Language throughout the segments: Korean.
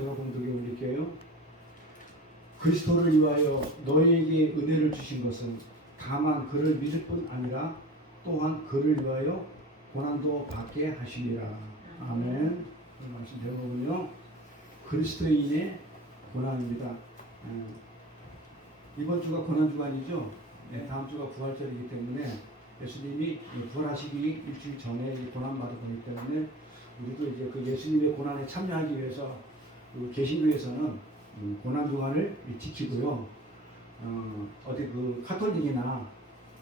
제가 공독해 올릴게요. 그리스도를 위하여 너희에게 은혜를 주신 것은 다만 그를 믿을 뿐 아니라 또한 그를 위하여 고난도 받게 하시리라. 아멘. 이 말씀 대부분요 그리스도인의 고난입니다. 이번 주가 고난 주간이죠. 다음 주가 부활절이기 때문에 예수님이 부활하시기 일주일 전에 고난 받은 거기 때문에 우리도 이제 그 예수님의 고난에 참여하기 위해서 개신교에서는 고난 주간을 지키고요. 어디 그 카톨릭이나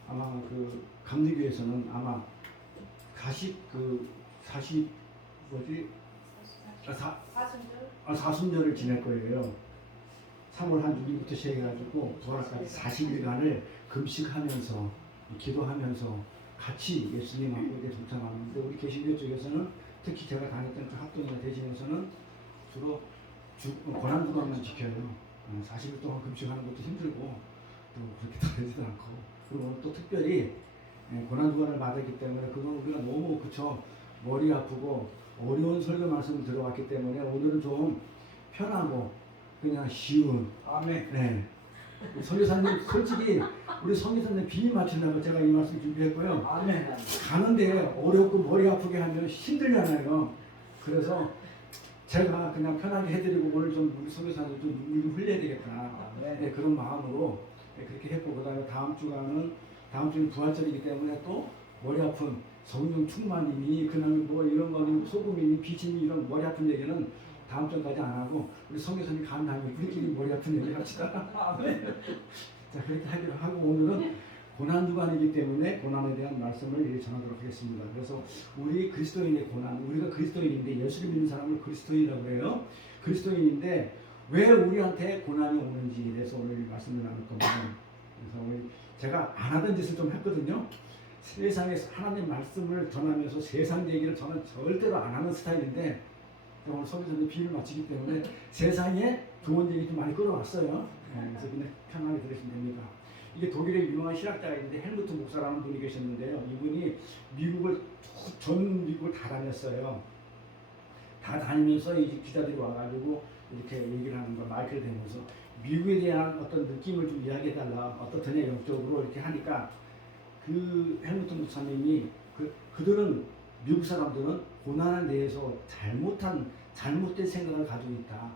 아마 그 감리교에서는 아마 40 뭐지? 사순절을 지낼 거예요. 3월 한 6일부터 시작해가지고 부활까지 40일간을 금식하면서 기도하면서 같이 예수님하고 이렇게 동참하는데 우리 개신교 쪽에서는 특히 제가 다녔던 그 합동이나 대신에서는 주로 고난 주간만 지켜요. 40일 동안 금식하는 것도 힘들고 또 그렇게 다르지도 않고 그리고 또 특별히 고난 주간을 받았기 때문에 그건 우리가 너무 그쵸 머리 아프고 어려운 설교 말씀을 들어왔기 때문에 오늘은 좀 편하고 그냥 쉬운 아멘. 네. 선교사님 솔직히 우리 선교사님 비유 맞추려고 제가 이 말씀 준비했고요. 아멘. 가는데 어렵고 머리 아프게 하면 힘들잖아요. 그래서 제가 그냥 편하게 해드리고 오늘 좀 우리 선교사님 좀 눈물을 흘려야 되겠다. 네, 그런 마음으로 그렇게 했고 그다음에 다음 주는 부활절이기 때문에 또 머리 아픈 성령 충만이니 그다음에 뭐 이런 거니 소금이니 빛이니 이런 머리 아픈 얘기는 다음 주까지 안 하고 우리 성교사님 간다면 우리끼리 머리 아픈 얘기 합시다. 자 그렇게 하기로 하고 오늘은 고난 주간이기 때문에 고난에 대한 말씀을 전하도록 하겠습니다. 그래서 우리 그리스도인의 고난, 우리가 그리스도인인데 예수를 믿는 사람을 그리스도인이라고 해요. 그리스도인인데 왜 우리한테 고난이 오는지에 대해서 오늘 말씀을 나눌 겁니다. 그래서 제가 안 하던 짓을 좀 했거든요. 세상에서 하나님 말씀을 전하면서 세상 얘기를 저는 절대로 안 하는 스타일인데 오늘 선교사님 비유를 마치기 때문에 세상에 좋은 얘기 좀 많이 끌어왔어요. 그래서 그냥 편하게 들으시면 됩니다. 이게 독일의 유명한 신학자가 있는데 헬무트 목사라는 분이 계셨는데요. 이분이 전 미국을 다 다녔어요. 다 다니면서 이제 기자들이 와가지고 이렇게 얘기를 하는 거 마이크를 대면서 미국에 대한 어떤 느낌을 좀 이야기해달라. 어떻더냐 영적으로 이렇게 하니까 그 헬무트 목사님이 그들은 미국 사람들은 고난에 대해서 잘못된 생각을 가지고 있다.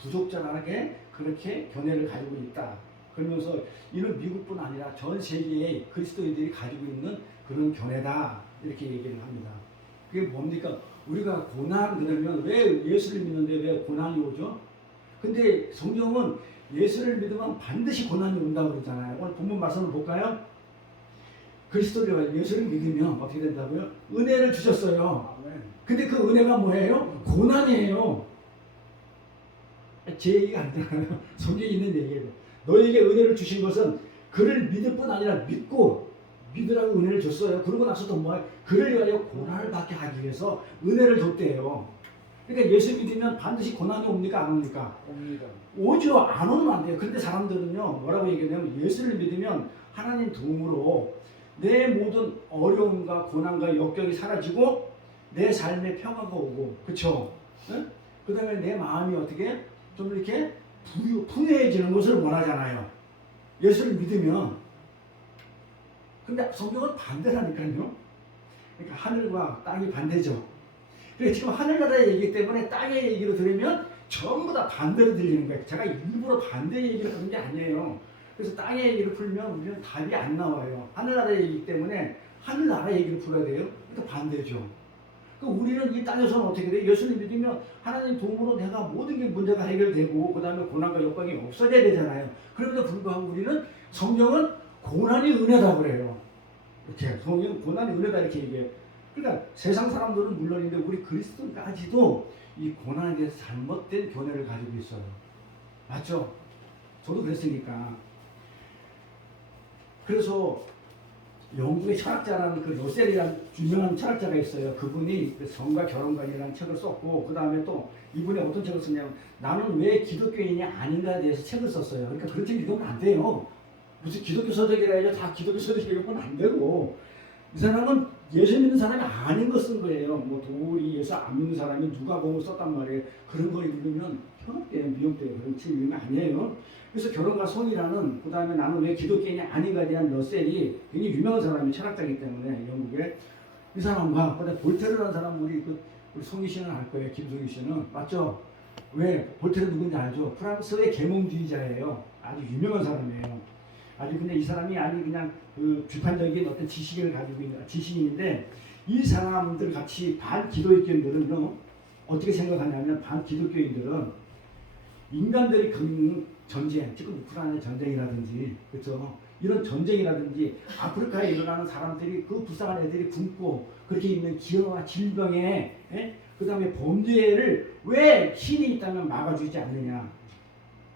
부족자라게 그렇게 견해를 가지고 있다. 그러면서 이는 미국뿐 아니라 전 세계의 그리스도인들이 가지고 있는 그런 견해다. 이렇게 얘기를 합니다. 그게 뭡니까? 우리가 고난 그러면 왜 예수를 믿는데 왜 고난이 오죠? 근데 성경은 예수를 믿으면 반드시 고난이 온다고 그러잖아요. 오늘 본문 말씀을 볼까요? 그리스도를 예수를 믿으면 어떻게 된다고요? 은혜를 주셨어요. 근데 그 은혜가 뭐예요? 고난이에요. 제 얘기가 아니잖아요. 성경에 있는 얘기예요. 너에게 은혜를 주신 것은 그를 믿을 뿐 아니라 믿으라고 은혜를 줬어요. 그러고 나서도 그를 위하여 고난을 받게 하기 위해서 은혜를 줬대요. 그러니까 예수 믿으면 반드시 고난이 옵니까? 안 옵니까? 옵니다. 오죠. 안 오면 안 돼요. 그런데 사람들은요 뭐라고 얘기하냐면 예수를 믿으면 하나님 도움으로 내 모든 어려움과 고난과 역경이 사라지고 내 삶에 평화가 오고 그쵸? 네? 그 다음에 내 마음이 어떻게 좀 이렇게 풍요해지는 것을 원하잖아요. 예수를 믿으면. 근데 성경은 반대라니까요. 그러니까 하늘과 땅이 반대죠. 그래서 지금 하늘나라의 얘기이기 때문에 땅의 얘기로 들으면 전부 다 반대로 들리는 거예요. 제가 일부러 반대 얘기를 하는 게 아니에요. 그래서 땅의 얘기를 풀면 우리는 답이 안 나와요. 하늘나라의 얘기이기 때문에 하늘나라 얘기를 풀어야 돼요. 그러니까 반대죠. 우리는 이 땅에서는 어떻게 돼요? 예수님 믿으면 하나님 도움으로 내가 모든 게 문제가 해결되고 그 다음에 고난과 역경이 없어져야 되잖아요. 그럼에도 불구하고 우리는 성경은 고난이 은혜다 그래요. 이렇게 성경은 고난이 은혜다 이렇게 얘기해요. 그러니까 세상 사람들은 물론인데 우리 그리스도인까지도 이 고난에 대해서 잘못된 견해를 가지고 있어요. 맞죠? 저도 그랬으니까. 그래서 영국의 철학자라는 그 로셀이라는 유명한 철학자가 있어요. 그분이 성과 결혼관이라는 책을 썼고 그 다음에 또 이분이 어떤 책을 썼냐면 나는 왜 기독교인이 아닌가에 대해서 책을 썼어요. 그러니까 그런 책 읽으면 안 돼요. 무슨 기독교 서적이라 해서 다 기독교 서적 읽으면 안 되고 이 사람은 예수 믿는 사람이 아닌 거 쓴 거예요. 뭐 도리 예수 안 믿는 사람이 누가 보고 썼단 말이에요. 그런 거 읽으면 현혹돼요, 미혹돼요. 그런 책 읽으면 아니에요. 그래서 결혼과 성이라는, 그 다음에 나는 왜 기독교인이 아닌가에 대한 러셀이 굉장히 유명한 사람이 철학자이기 때문에 영국에 이 사람과 그다음에 볼테르라는 사람 우리 송희 씨는 알 거예요. 김송희 씨는 맞죠? 왜 볼테르 누군지 알죠? 프랑스의 계몽주의자예요. 아주 유명한 사람이에요. 아주 근데 이 사람이 아주 그냥 그 비판적인 어떤 지식을 가지고 있는 지식인인데 이 사람들 같이 반기독교인들은요 어떻게 생각하냐면 반기독교인들은 인간들이 겪는 전쟁, 지금 우크라이나 전쟁이라든지 그렇죠? 이런 전쟁이라든지 아프리카에 일어나는 사람들이 그 불쌍한 애들이 굶고 그렇게 있는 기형과 질병에 그 다음에 범죄를 왜 신이 있다면 막아주지 않느냐.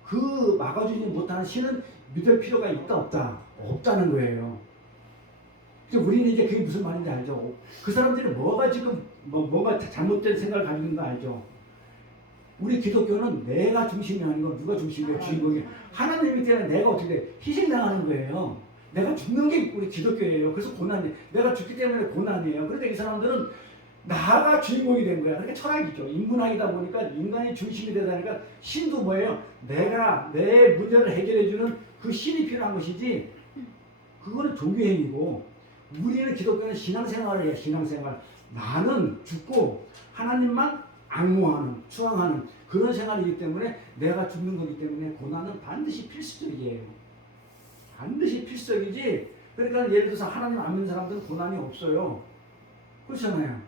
그 막아주지 못하는 신은 믿을 필요가 있다 없다? 없다는 거예요. 우리는 이제 그게 무슨 말인지 알죠? 그 사람들이 뭐가 지금 뭐가 잘못된 생각을 가지고 있는 거 알죠? 우리 기독교는 내가 중심이 아니고 누가 중심이에요? 주인공이 하나님이 때문에 내가 어떻게 돼? 희생당하는 거예요. 내가 죽는 게 우리 기독교예요. 그래서 고난이 내가 죽기 때문에 고난이에요. 그런데 이 사람들은 나가 주인공이 된 거야. 그러니까 철학이죠. 인문학이다 보니까 인간이 중심이 되다 보니까 신도 뭐예요? 내가 내 문제를 해결해주는 그 신이 필요한 것이지 그거는 종교행위고 우리는 기독교는 신앙생활을 해요. 신앙생활. 나는 죽고 하나님만 악모하는, 추앙하는 그런 생활이기 때문에 내가 죽는 거기 때문에 고난은 반드시 필수적이에요. 반드시 필수적이지. 그러니까 예를 들어서 하나님 안 믿는 사람들은 고난이 없어요. 그렇잖아요.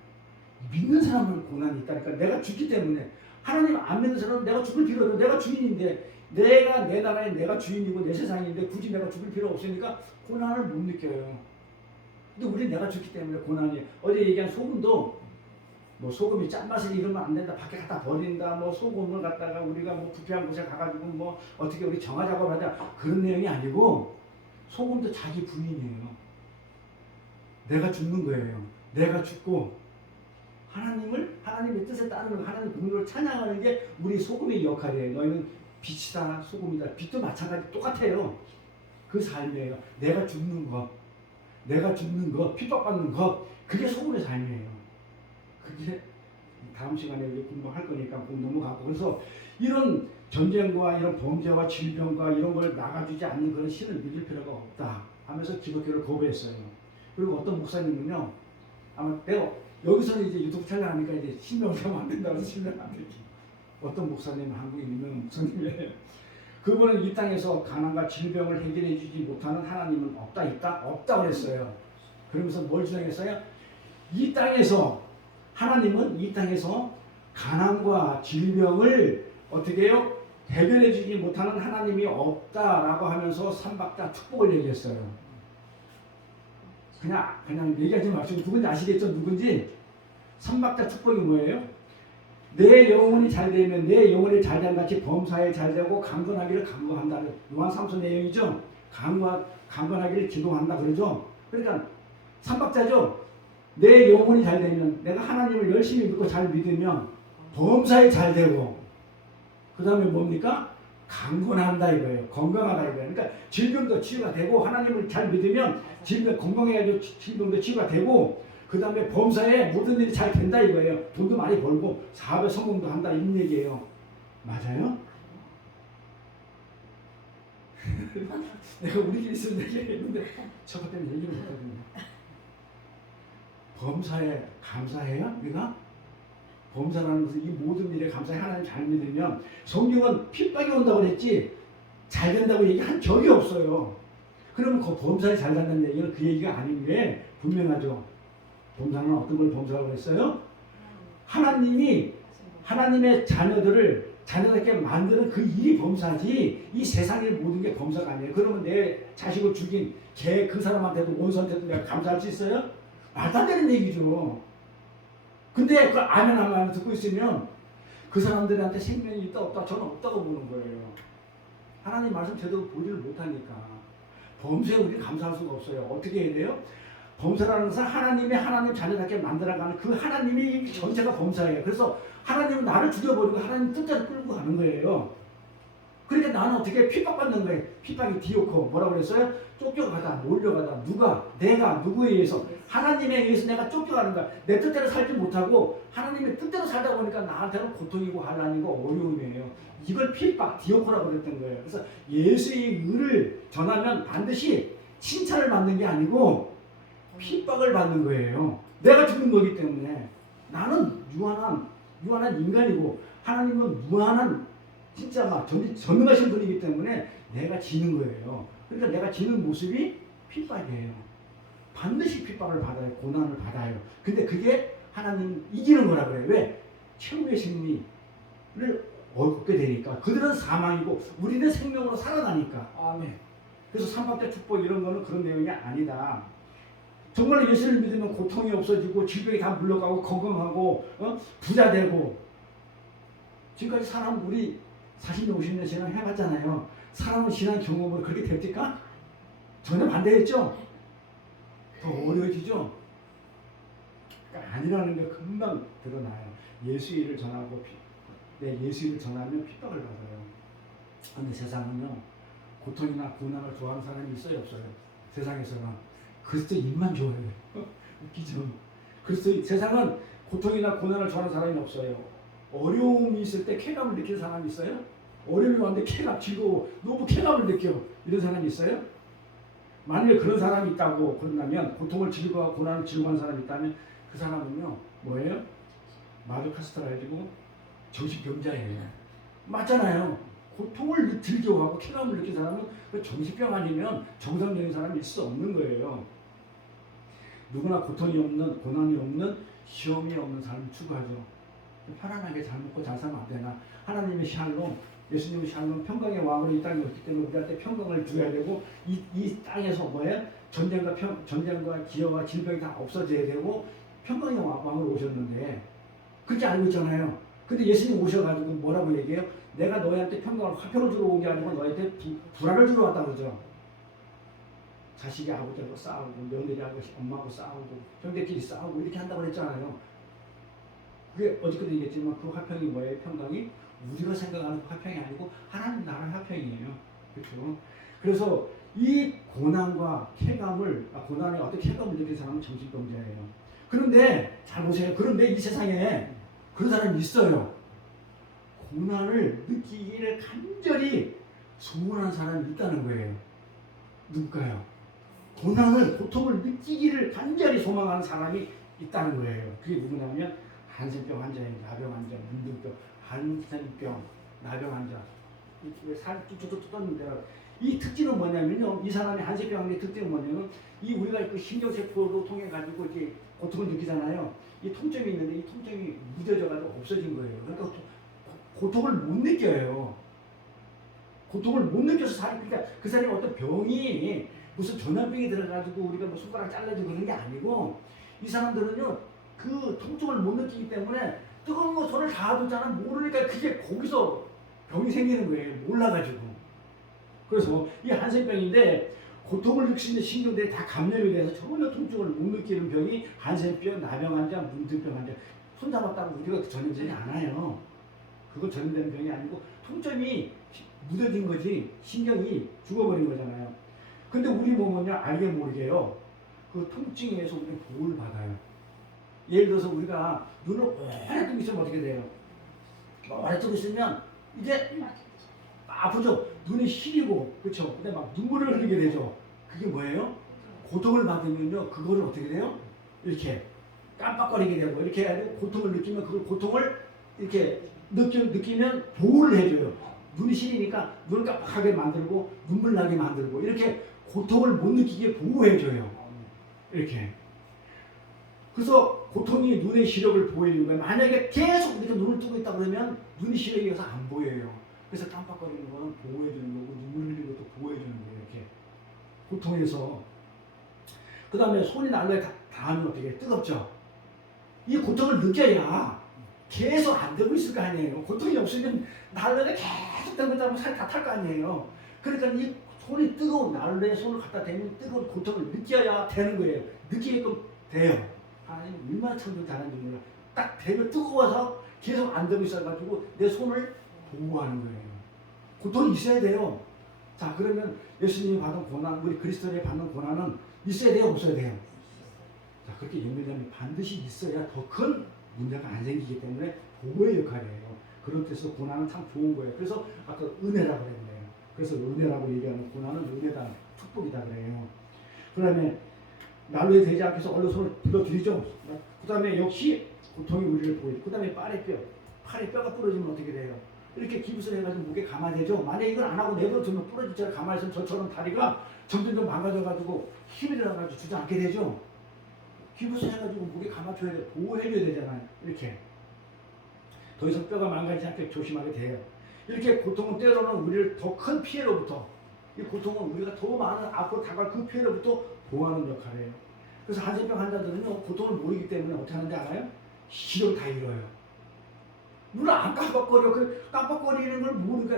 믿는 사람은 고난이 있다니까. 내가 죽기 때문에. 하나님 안 믿는 사람은 내가 죽을 필요 없어. 내가 주인인데 내가 내 나라에 내가 주인이고 내 세상인데 굳이 내가 죽을 필요 없으니까 고난을 못 느껴요. 근데 우리 내가 죽기 때문에 고난이에요. 어제 얘기한 소금도 뭐 소금이 짠맛을 잃으면 안 된다. 밖에 갖다 버린다. 뭐 소금을 갖다가 우리가 뭐 부패한 곳에 가가지고 뭐 어떻게 우리 정화 작업하자. 그런 내용이 아니고 소금도 자기 부인이에요. 내가 죽는 거예요. 내가 죽고 하나님의 뜻에 따르는 하나님 공로를 찬양하는 게 우리 소금의 역할이에요. 너희는 빛이다, 소금이다. 빛도 마찬가지 똑같아요. 그 삶이에요. 내가 죽는 것, 핍박받는 것, 그게 소금의 삶이에요. 그게 다음 시간에 공부할 거니까 꼭 넘어가고. 그래서 이런 전쟁과 이런 범죄와 질병과 이런 걸 나가주지 않는 그런 신을 믿을 필요가 없다 하면서 기독교를 거부했어요. 그리고 어떤 목사님은요, 아마 내가 여기서는 이제 유튜브 촬영하니까 이제 신명을 하면 안 된다고 해서 신명 안 되지. 어떤 목사님은 한국에 있는 목사님이에요. 그분은 이 땅에서 가난과 질병을 해결해 주지 못하는 하나님은 없다 있다? 없다 그랬어요. 그러면서 뭘 주장했어요? 이 땅에서 하나님은 이 땅에서 가난과 질병을 어떻게 해요? 해결해 주지 못하는 하나님이 없다라고 하면서 삼박자 축복을 얘기했어요. 그냥 얘기하지 마시고 누군지 아시겠죠? 누군지? 삼박자 축복이 뭐예요? 내 영혼이 잘 되면 내 영혼이 잘 된 같이 범사에 잘 되고 강건하기를 간구한다. 요한 3서 내용이죠. 강건하기를 기도한다 그러죠. 그러니까 삼박자죠. 내 영혼이 잘 되면 내가 하나님을 열심히 믿고 잘 믿으면 범사에 잘 되고 그 다음에 뭡니까? 강건한다 이거예요. 건강하다 이거예요. 그러니까 질병도 치유가 되고 하나님을 잘 믿으면 질병 건강해가지고 질병도 치유가 되고 그 다음에 범사에 모든 일이 잘 된다 이거예요. 돈도 많이 벌고 사업에 성공도 한다 이런 얘기예요. 맞아요? 내가 우리끼리 쓰는 얘기했는데 저것 때문에 얘기를 못하거든요. 범사에 감사해요? 우리가? 범사라는 것은 이 모든 일에 감사해. 하나님 잘 믿으면 성경은 핍박이 온다고 그랬지 잘 된다고 얘기한 적이 없어요. 그러면 그 범사에 잘 된다는 얘기는 그 얘기가 아닌 게 분명하죠. 범사는 어떤 걸 범사라고 했어요? 하나님이 하나님의 자녀답게 만드는 그 일이 범사지 이 세상의 모든 게 범사가 아니에요. 그러면 내 자식을 죽인 걔 그 사람한테도 원수한테도 내가 감사할 수 있어요? 말도 안 되는 얘기죠. 근데 그걸 아멘 하면 듣고 있으면 그 사람들한테 생명이 있다 없다 저는 없다고 보는 거예요. 하나님 말씀 제대로 보지를 못하니까 범사에 우리는 감사할 수가 없어요. 어떻게 해야 돼요? 범사라는 것은 하나님 자녀답게 만들어가는 그 하나님이 전체가 범사예요. 그래서 하나님은 나를 죽여버리고 하나님 뜻대로 끌고 가는 거예요. 그러니까 나는 어떻게 핍박받는 거예요. 핍박이 디오코 뭐라고 그랬어요? 쫓겨가다 몰려가다 누가 내가 누구에 의해서 하나님에 의해서 내가 쫓겨가는 거야. 내 뜻대로 살지 못하고 하나님의 뜻대로 살다 보니까 나한테는 고통이고 환난이고 어려움이에요. 이걸 핍박 디오코라고 그랬던 거예요. 그래서 예수의 의를 전하면 반드시 칭찬을 받는 게 아니고 핍박을 받는 거예요. 내가 죽는 거기 때문에 나는 유한한 인간이고 하나님은 무한한 진짜 막 전능하신 분이기 때문에 내가 지는 거예요. 그러니까 내가 지는 모습이 핍박이에요. 반드시 핍박을 받아요. 고난을 받아요. 근데 그게 하나님 이기는 거라 그래요. 왜? 최후의 승리를 얻게 되니까. 그들은 사망이고 우리는 생명으로 살아나니까. 아멘. 그래서 삼박대 축복 이런 거는 그런 내용이 아니다. 정말 예수를 믿으면 고통이 없어지고 질병이 다 물러가고 건강하고 부자 되고. 지금까지 사람 우리 40년 50년 신앙 해봤잖아요. 사람은 신앙 경험으로 그렇게 됩니까? 전혀 반대했죠. 더 어려워지죠. 그러니까 아니라는 게 금방 드러나요. 예수 일을 전하고 예수 일을 전하면 핍박을 받아요. 그런데 세상은요 고통이나 고난을 좋아하는 사람이 있어요 없어요? 세상에서는 그리스도 입만 좋아해요. 웃기죠. 그리스도 세상은 고통이나 고난을 좋아하는 사람이 없어요. 어려움이 있을 때 쾌감을 느끼는 사람이 있어요? 어려움이 왔는데 즐거워 너무 쾌감을 느껴 이런 사람이 있어요? 만약에 그런 사람이 있다고 그런다면 고통을 즐거워하고 고난을 즐거워하는 사람이 있다면 그 사람은요 뭐예요? 마조카스트라이고 정신병자예요. 맞잖아요. 고통을 즐거워하고 쾌감을 느낀 사람은 그 정신병 아니면 정상적인 사람이 있을 수 없는 거예요. 누구나 고통이 없는 고난이 없는 시험이 없는 삶을 추구하죠. 편안하게 잘 먹고 잘 살면 안 되나? 하나님의 샬롬, 예수님의 샬롬, 평강의 왕으로 이 땅에 왔기 때문에 우리한테 평강을 줘야 되고 이 땅에서 뭐예요? 전쟁과 기여와 질병이 다 없어져야 되고 평강의 왕으로 오셨는데 그렇게 알고 있잖아요. 근데 예수님 오셔가지고 뭐라고 얘기해요? 내가 너희한테 평강을 화평을 주러 온 게 아니고 너희한테 불안을 주러 왔다 그러죠. 자식이 아버지하고 싸우고 며느리하고 엄마하고 싸우고 형제끼리 싸우고 이렇게 한다고 그랬잖아요. 그게 어저께도 얘기했지만 그 화평이 뭐예요? 평강이 우리가 생각하는 화평이 아니고 하나님 나라의 화평이에요. 그렇죠? 그래서 이 고난과 고난에 어떤 쾌감을 느끼는 사람은 정신병자예요. 그런데 잘 보세요. 그런데 이 세상에 그런 사람이 있어요. 고난을 느끼기를 간절히 소원하는 사람이 있다는 거예요. 누굴까요? 고통을 느끼기를 간절히 소망하는 사람이 있다는 거예요. 그게 누구냐면 한센병 환자예요. 나병 환자, 문둥병, 한센병, 나병 환자. 살 뚝뚝뚝 떴는데 이 특징은 뭐냐면요. 이 사람의 한센병 환자의 특징은 뭐냐면 이 우리가 그 신경세포로 통해 가지고 이렇게 고통을 느끼잖아요. 이 통증이 있는데 이 통증이 무뎌져가지고 없어진 거예요. 그러니까 고통을 못 느껴요. 고통을 못 느껴서 그러니까 그 사람이 어떤 병이 무슨 전염병이 들어가지고 우리가 뭐 손가락 잘라주고 그런 게 아니고 이 사람들은요. 그 통증을 못 느끼기 때문에 뜨거운 거 손을 닿아두잖아. 모르니까 그게 거기서 병이 생기는 거예요. 몰라가지고. 그래서 이 한센병인데 고통을 느끼는 신경들이 다 감염이 돼서 전혀 통증을 못 느끼는 병이 한센병, 나병 환자, 문둥병 환자. 손 잡았다고 우리가 전염되지 않아요. 그건 전염되는 병이 아니고 통증이 묻어진 거지 신경이 죽어버린 거잖아요. 근데 우리 몸은요 알게 모르게요. 그 통증에서 우리는 보호를 받아요. 예를 들어서 우리가 눈을 오래 뜨고 있으면 어떻게 돼요? 오래 뜨고 있으면 이제 아프죠? 눈이 시리고 그렇죠? 근데 막 눈물을 흘리게 되죠. 그게 뭐예요? 고통을 받으면요 그거를 어떻게 돼요? 이렇게 깜빡거리게 되고 이렇게 해가지고 고통을 느끼면 그 고통을 이렇게 느끼면 보호를 해줘요. 눈이 시리니까 눈을 깜빡하게 만들고 눈물 나게 만들고 이렇게 고통을 못 느끼게 보호해줘요. 이렇게. 그래서 고통이 눈의 시력을 보여주는 거예요. 만약에 계속 이렇게 눈을 뜨고 있다 그러면 눈이 시력이 가서 안 보여요. 그래서 깜빡거리는 거는 보호해주는 거고 눈물 흘리는 것도 보호해주는 거예요. 이렇게 고통에서. 그 다음에 손이 날라에 닿으면 어떻게 뜨겁죠? 이 고통을 느껴야 계속 안 되고 있을 거 아니에요. 고통이 없으면 난로에 계속 되고 있다 보면 살이 다 탈 거 아니에요. 그러니까 이 손이 뜨거운 난로에 손을 갖다 대면 뜨거운 고통을 느껴야 되는 거예요. 느끼게끔 돼요. 하나님 얼마나 참 잘하는지 몰라. 딱 대면 뜨거워서 계속 안 되고 있어가지고 내 손을 보호하는 거예요. 고통이 있어야 돼요. 자, 그러면 예수님이 받은 고난, 우리 그리스도인이 받는 고난은 있어야 돼요, 없어야 돼요? 자, 그렇게 연결되면 반드시 있어야 더 큰 문제가 안 생기기 때문에 보호의 역할이에요. 그런 뜻에서 고난은 참 좋은 거예요. 그래서 아까 은혜라고 그랬네요. 그래서 은혜라고 얘기하는 고난은 은혜다, 축복이다 그래요. 그 다음에 난로에 되지 않게 해서 얼른 손을 불러드리죠. 그 다음에 역시 고통이 우리를 보여요. 그 다음에 팔의 뼈가 부러지면 어떻게 돼요? 이렇게 기부술 해가지고 목에 감아대죠. 만약에 이걸 안 하고 내버려두면 부러지처럼 가만히 있으면 저처럼 다리가 점점 망가져가지고 힘이 들어가지고 주저앉게 되죠. 기부술 해가지고 목에 감아줘야 돼. 보호해줘야 되잖아요. 이렇게. 더 이상 뼈가 망가지지 않게 조심하게 돼요. 이렇게 고통은 때로는 우리를 더 큰 피해로부터, 이 고통은 우리가 더 많은 앞으로 다가갈 그 피해로부터 보호하는 역할이에요. 그래서 한센병 환자들은요, 고통을 모르기 때문에 어떻게 하는지 알아요? 시력을 다 잃어요. 눈을 안 깜빡거려. 그 깜빡거리는 걸 모르니까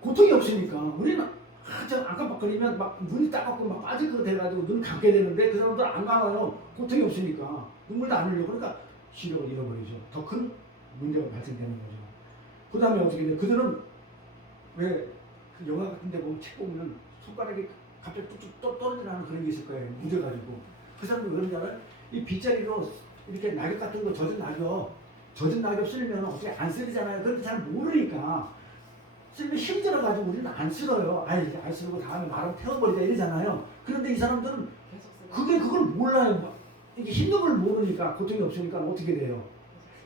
고통이 없으니까. 우리는 안 깜빡거리면 막 눈이 따갑고 막 빠질 거 돼가지고 눈 감게 되는데 그 사람들 안 감아요. 고통이 없으니까. 눈물도 안 흘려. 그러니까 시력을 잃어버리죠. 더 큰 문제가 발생되는 거죠. 그 다음에 어떻게 돼요? 그들은 왜 그 영화 같은 데 보면 책 보면 손가락이 갑자기 뚝뚝 떨어지는 그런 게 있을 거예요. 묻어가지고. 그 사람들 왜 그런지 알아요? 이 빗자리로 이렇게 낙엽 같은 거 젖은 낙엽 쓸면 어떻게 안 쓰리잖아요. 그런데 잘 모르니까 쓰면 힘들어가지고 우리는 안 쓸어요. 아이, 안 쓰고 다음에 말하면 태워버리자 이러잖아요. 그런데 이 사람들은 그걸 몰라요. 이게 힘든 걸 모르니까 고통이 없으니까 어떻게 돼요?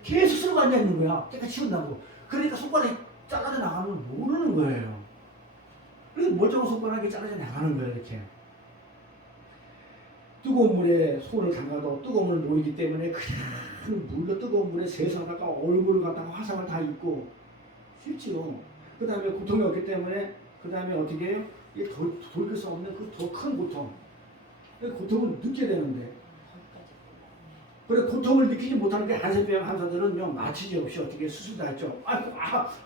계속 쓰고 앉아있는 거야. 깨끗이 치운다고. 그러니까 손가락이 잘라져 나가면 모르는 거예요. 그래서 멀쩡한 손가락이 잘라져 나가는 거예요. 이렇게. 뜨거운 물에 손을 담가도 뜨거운 물을 모이기 때문에 그냥 물로 뜨거운 물에 세수하다가 얼굴을 갖다가 화상을 다 입고 쉽지요. 그 다음에 고통이 없기 때문에 그 다음에 어떻게 해요? 돌릴 수 없는 그 더 큰 고통. 고통을 느끼게 되는데 그래 고통을 느끼지 못하는 게 한센병 환자들은요 마취제 없이 어떻게 수술 다 했죠.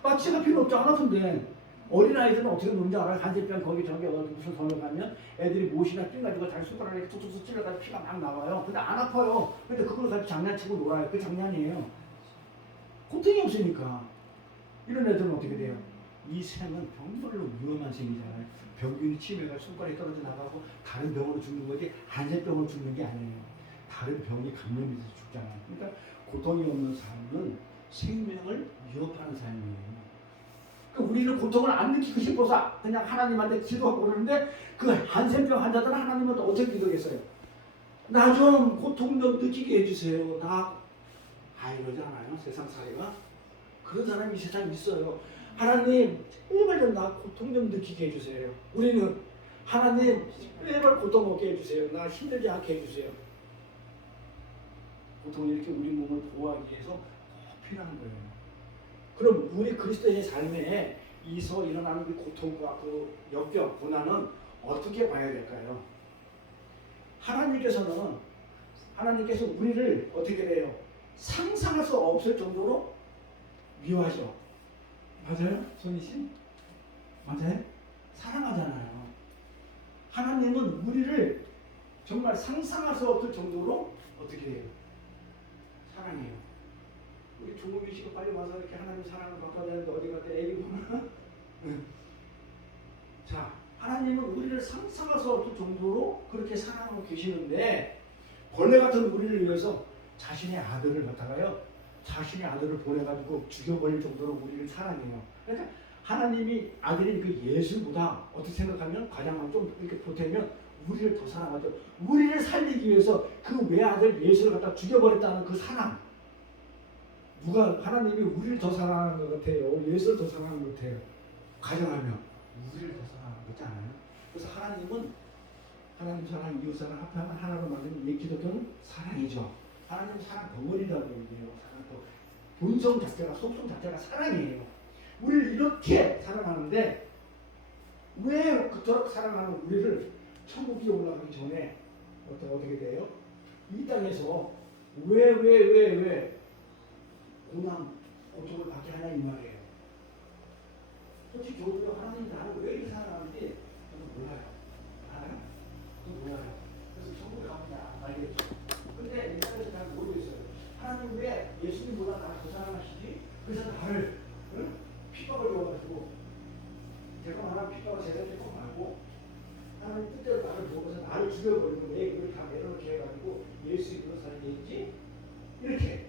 마취제가 필요 없죠. 안 아픈데 어린아이들은 어떻게 노는지 알아요? 한센병 거기 저기 무슨 섬에 가면 애들이 못이나 띵가지고 자기 손가락에 툭툭툭 찔러가지고 피가 막 나와요. 근데 안 아파요. 근데 그걸 가지고 장난치고 놀아요. 그 장난이에요. 고통이 없으니까. 이런 애들은 어떻게 돼요? 이 생은 정말로 위험한 생이잖아요. 병균이 치매가 손가락에 떨어져 나가고 다른 병으로 죽는 거지 한센병으로 죽는 게 아니에요. 다른 병이 감염이 돼서 죽잖아요. 그러니까 고통이 없는 삶은 생명을 위협하는 삶이에요. 그러니까 우리는 고통을 안 느끼고 싶어서 그냥 하나님한테 기도하고 그러는데 그 한센병 환자들은 하나님한테 어떻게 기도했어요? 나 좀 고통 좀 느끼게 해주세요. 이러지 않아요? 세상 사회가? 그런 사람이 이 세상에 있어요. 하나님 제발 좀 나 고통 좀 느끼게 해주세요. 우리는 하나님 제발 고통 없게 해주세요. 나 힘들지 않게 해주세요. 고통이 이렇게 우리 몸을 보호하기 위해서 꼭 필요한 거예요. 그럼 우리 그리스도인의 삶에 이서 일어나는 그 고통과 그 역경, 고난은 어떻게 봐야 될까요? 하나님께서 우리를 어떻게 해요? 상상할 수 없을 정도로 미워하죠. 맞아요? 손이신? 맞아요? 사랑하잖아요. 하나님은 우리를 정말 상상할 수 없을 정도로 어떻게 해요? 사랑해요. 우리 조국이 씨가 빨리 와서 이렇게 하나님 사랑을 받아야 되는데 어디 갔다 애기 보면 자, 하나님은 우리를 상상할 수 없을 정도로 그렇게 사랑하고 계시는데 벌레 같은 우리를 위해서 자신의 아들을 보내가지고 죽여버릴 정도로 우리를 사랑해요. 그러니까 하나님이 아들인 그 예수보다 어떻게 생각하면 가장 좀 이렇게 보태면 우리를 더 사랑하죠. 우리를 살리기 위해서 그 외아들 예수를 갖다 죽여버렸다는 그 사랑. 하나님이 우리를 더 사랑하는 것 같아요. 예수를 더 사랑하는 것 같아요. 가정하면 우리를 더 사랑하는 것 같지 않아요? 그래서 하나님 사랑, 이웃 사랑 합하면 하나로 만든 이 기독교는 사랑이죠. 하나님 사랑 덩어리라고 얘기해요. 사랑 본성 자체가, 속성 자체가 사랑이에요. 우리를 이렇게 사랑하는데 왜 그토록 사랑하는 우리를 천국에 올라가기 전에 어떻게 돼요? 이 땅에서 왜 고난, 고통을 받게 하냐 이 말이에요. 솔직히 저도 하나님 나를 왜 이렇게 사랑하는지 저도 몰라요. 알아요? 저도 몰라요. 그래서 천국에 가면 알겠죠. 근데 이 땅에서 잘 모르겠어요. 하나님 왜 예수님보다 나를 더 사랑하시지? 그래서 나를 핍박을 줘가지고 제가 하나님 필요가 제대로 꼭 말고 하나님 뜻대로 나를 보고서 나를 죽여버리고 내 그걸 다 내려놓게 해가지고 예수 이름으로 살겠지? 이렇게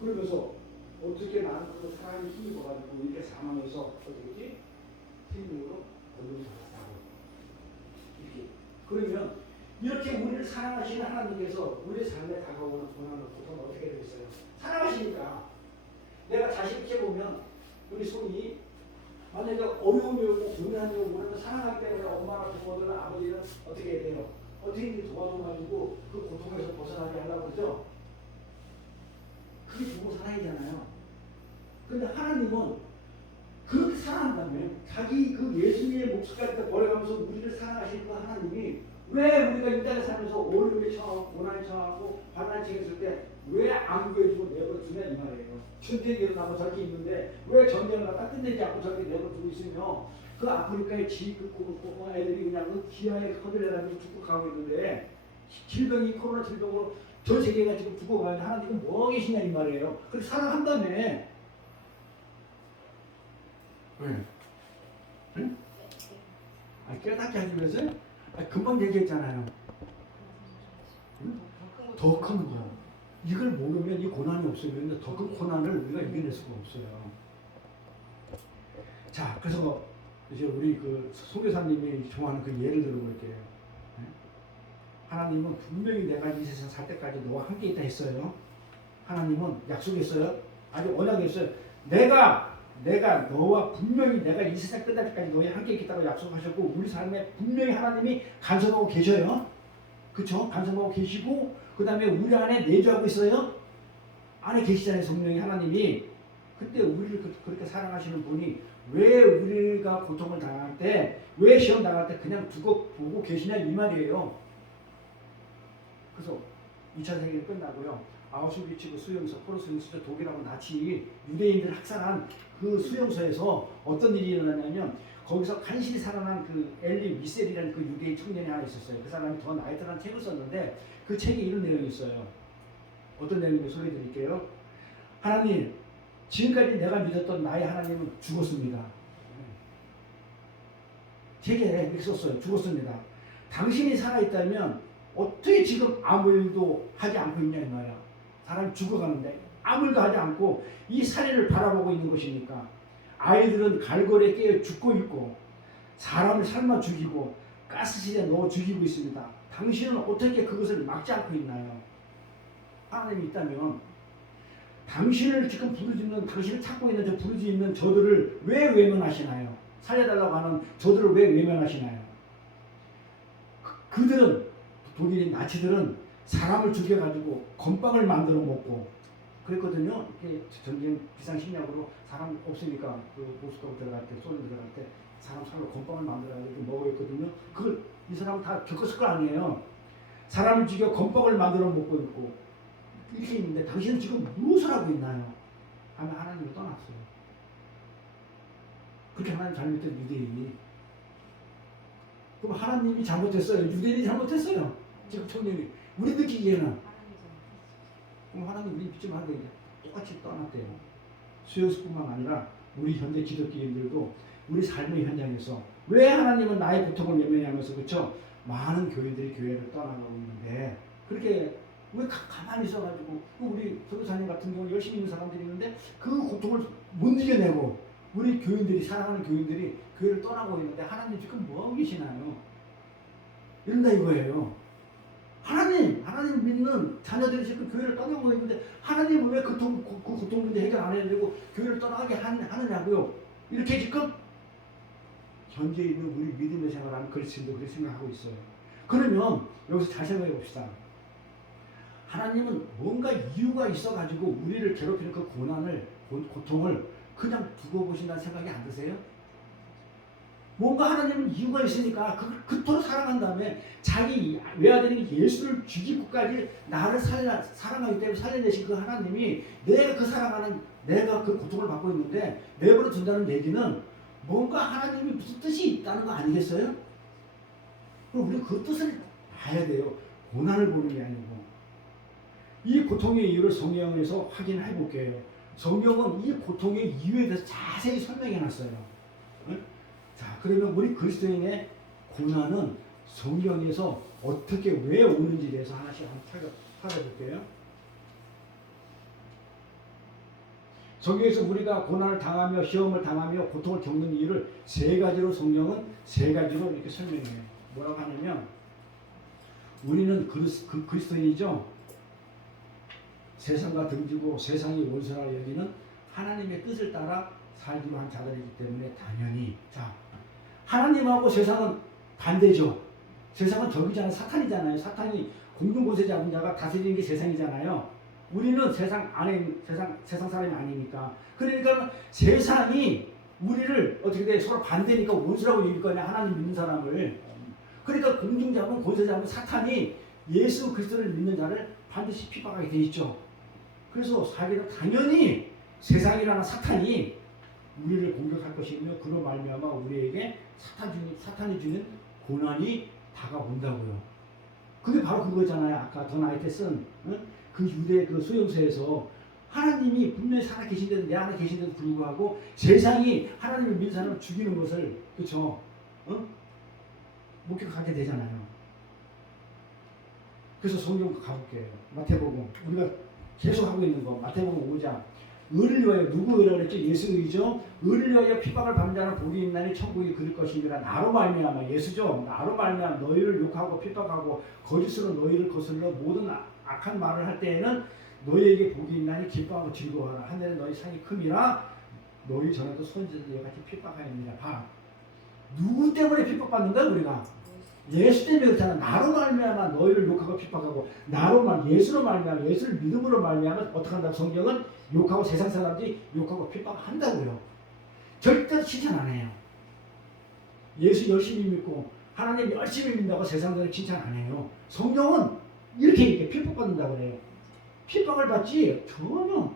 그러면서 어떻게 나는 그 사람이 힘입어가지고 이렇게 사망해서 어떻게지? 생명으로 건너서 살았다고 이렇게 그러면 이렇게 우리를 사랑하시는 하나님께서 우리 삶에 다가오는 고난을 고통은 어떻게 되겠어요? 사랑하시니까 내가 자식 키워보면 우리 손이 만약에 어려움이 오고 고난이 오고 그러면 사랑하기 때문에 엄마나 부모들은 아버지는 어떻게 해야 돼요? 어떻게든 도와줘가지고 그 고통에서 벗어나게 하려고 그러죠? 그게 부모 사랑이잖아요. 근데 하나님은 그렇게 사랑한다면 자기 그 예수님의 목숨까지 버려가면서 우리를 사랑하시는 그 하나님이 왜 우리가 이 땅에 살면서 어려움에 처하고 고난에 처하고 환난에 처했을 때 왜 안 구해주고 내버려두냐 이 말이에요. 전쟁이 일어나고 저렇게 있는데 왜 전쟁을 갖다 끝내지 않고 저렇게 내버려두고 있으며 그 아프리카의 그 애들이 그냥 그 기아에 허들려가지고 죽고 가고 있는데 질병이 코로나 질병으로 전 세계가 지금 죽어가는데 하나님은 뭐 계시냐 이 말이에요. 그래서 사랑한다며. 왜? 응? 깨닫게 하기 위해서? 금방 얘기했잖아요. 응? 더 큰 거. 이걸 모르면 이 고난이 없으면 더 큰 고난을 우리가 이겨낼 수가 없어요. 자, 그래서 이제 우리 그 소교사님이 좋아하는 그 예를 들어볼게요. 하나님은 분명히 내가 이 세상 살 때까지 너와 함께 있다 했어요. 하나님은 약속했어요. 아주 언약했어요. 내가 너와 분명히 내가 이 세상 끝날 때까지 너와 함께 있겠다고 약속하셨고 우리 삶에 분명히 하나님이 간섭하고 계셔요. 그렇죠? 간섭하고 계시고 그 다음에 우리 안에 내주하고 있어요. 안에 계시잖아요. 성령이 하나님이. 그때 우리를 그렇게 사랑하시는 분이 왜 우리가 고통을 당할 때 왜 시험 당할 때 그냥 두고 보고 계시냐 이 말이에요. 그래서 2차 세계가 끝나고요. 아우슈비츠 수용소, 포로수용소, 독일하고 나치 유대인들 학살한 그 수용소에서 어떤 일이 일어나냐면 거기서 간신히 살아난 그 엘리 미셀이라는 그 유대인 청년이 하나 있었어요. 그 사람이 더 나이트라는 책을 썼는데 그 책에 이런 내용이 있어요. 어떤 내용인지 소개해 드릴게요. 하나님, 지금까지 내가 믿었던 나의 하나님은 죽었습니다. 책에 이렇게 썼어요. 죽었습니다. 당신이 살아있다면 어떻게 지금 아무 일도 하지 않고 있냐 이 말이야. 사람이 죽어가는데 아무 일도 하지 않고 이 살인을 바라보고 있는 것입니까? 아이들은 갈고리에 깨어 죽고 있고 사람을 삶아 죽이고 가스실에 넣어 죽이고 있습니다. 당신은 어떻게 그것을 막지 않고 있나요? 하나님이 있다면 당신을 지금 부르짖는 당신을 찾고 있는 저 부르짖는 저들을 왜 외면하시나요? 살려달라고 하는 저들을 왜 외면하시나요? 그들은 독일인 나치들은 사람을 죽여가지고 건빵을 만들어 먹고 그랬거든요. 이렇게 전쟁 비상식량으로 사람 없으니까 그 모스크바 들어갈 때 소련 들어갈 때 사람 살로 건빵을 만들어가지고 먹었거든요. 그걸 이 사람 다 겪었을 거 아니에요. 사람을 죽여 건빵을 만들어 먹고 있고 이렇게 있는데 당신은 지금 무엇을 하고 있나요? 하면 하나님을 떠났어요. 그렇게 하나님 잘못된 유대인이. 그럼 하나님이 잘못했어요? 유대인이 잘못했어요? 지금 청년이. 우리 느끼기에는. 그럼 하나님 우리 믿지 말고 똑같이 떠났대요. 수요수뿐만 아니라 우리 현대 기독교인들도 우리 삶의 현장에서 왜 하나님은 나의 고통을 외면하면서 그렇죠? 많은 교인들이 교회를 떠나가고 있는데 그렇게 왜 가만히 있어가지고 우리 선교사님 같은 경우 열심히 있는 사람들이 있는데 그 고통을 못 이겨내고 우리 교인들이 사랑하는 교인들이 교회를 떠나고 있는데 하나님 지금 뭐 하고 계시나요? 이런다 이거예요. 하나님 믿는 자녀들이 지금 교회를 떠나고 있는데 하나님은 왜 그 고통 문제 해결 안 해야 되고 교회를 떠나게 하느냐고요. 이렇게 지금 현재 있는 우리 믿음의 생활하는 그리스도인도 그렇게 생각하고 있어요. 그러면 여기서 잘 생각해 봅시다. 하나님은 뭔가 이유가 있어가지고 우리를 괴롭히는 그 고난을 고통을 그냥 두고 보신다는 생각이 안 드세요? 뭔가 하나님은 이유가 있으니까 그토록 사랑한 다음에 자기 외아들인 예수를 죽이고까지 나를 사랑하기 때문에 살려내신 그 하나님이 내가 그 사랑하는 내가 그 고통을 받고 있는데 내버려 둔다는 얘기는 뭔가 하나님이 무슨 뜻이 있다는 거 아니겠어요? 그럼 우리 그 뜻을 봐야 돼요. 고난을 보는 게 아니고. 이 고통의 이유를 성경에서 확인해 볼게요. 성경은 이 고통의 이유에 대해서 자세히 설명해 놨어요. 응? 자, 그러면 우리 그리스도인의 고난은 성경에서 어떻게 왜 오는지에 대해서 하나씩 한번 찾아볼게요. 성경에서 우리가 고난을 당하며 시험을 당하며 고통을 겪는 이유를 세 가지로 성경은 세 가지로 이렇게 설명해요. 뭐라고 하냐면 우리는 그리스도인이죠. 세상과 등지고 세상이 원수라 여기는 하나님의 뜻을 따라 살기로 한 자들이기 때문에 당연히 자 하나님하고 세상은 반대죠. 세상은 적이잖아요. 사탄이잖아요. 사탄이 공중권세 잡은 자가 다스리는 게 세상이잖아요. 우리는 세상 안에 있는 세상 사람이 아니니까. 그러니까 세상이 우리를 어떻게 돼 서로 반대니까 원수라고 얘기할 거냐 하나님 믿는 사람을. 그러니까 공중 잡은 권세 잡은 사탄이 예수 그리스도를 믿는 자를 반드시 핍박하게 돼 있죠. 그래서 사기는 당연히 세상이라는 사탄이 우리를 공격할 것이며 그로 말미암아 우리에게 사탄이 주는 고난이 다가온다고요. 그게 바로 그거잖아요. 아까 더 나이트 쓴 그 유대 그 소용서에서 하나님이 분명히 살아계신데도 내 안에 계신데도 불구하고 세상이 하나님을 믿는 사람을 죽이는 것을 그렇죠? 목격하게 되잖아요. 그래서 성경 가볼게요. 마태복음 우리가 계속 하고 있는 거 마태복음 5장 의를 위하여 누구 의라고 그랬죠? 예수 의죠. 의를 위하여 핍박을 받는 자는 복이 있나니 천국이 그릴 것이니라. 나로 말미암아 예수죠. 나로 말미암아 너희를 욕하고 핍박하고 거짓으로 너희를 거슬러 모든 악한 말을 할 때에는 너희에게 복이 있나니 기뻐하고 즐거워하라. 하늘에 너희 상이 큼이라. 너희 전에도 선지자들과 같이 핍박하였느니라. 봐. 누구 때문에 핍박받는가 우리가? 예수 때문에 그렇잖아. 나로 말미암아 너희를 욕하고 핍박하고 예수로 말미암아 예수를 믿음으로 말미암아 어떻게 한다고 성경은 욕하고 세상 사람들이 욕하고 핍박한다고요. 절대로 칭찬 안 해요. 예수 열심히 믿고 하나님 열심히 믿는다고 세상 사람들이 칭찬 안 해요. 성경은 이렇게 핍박받는다고 그래요. 핍박을 받지 전혀.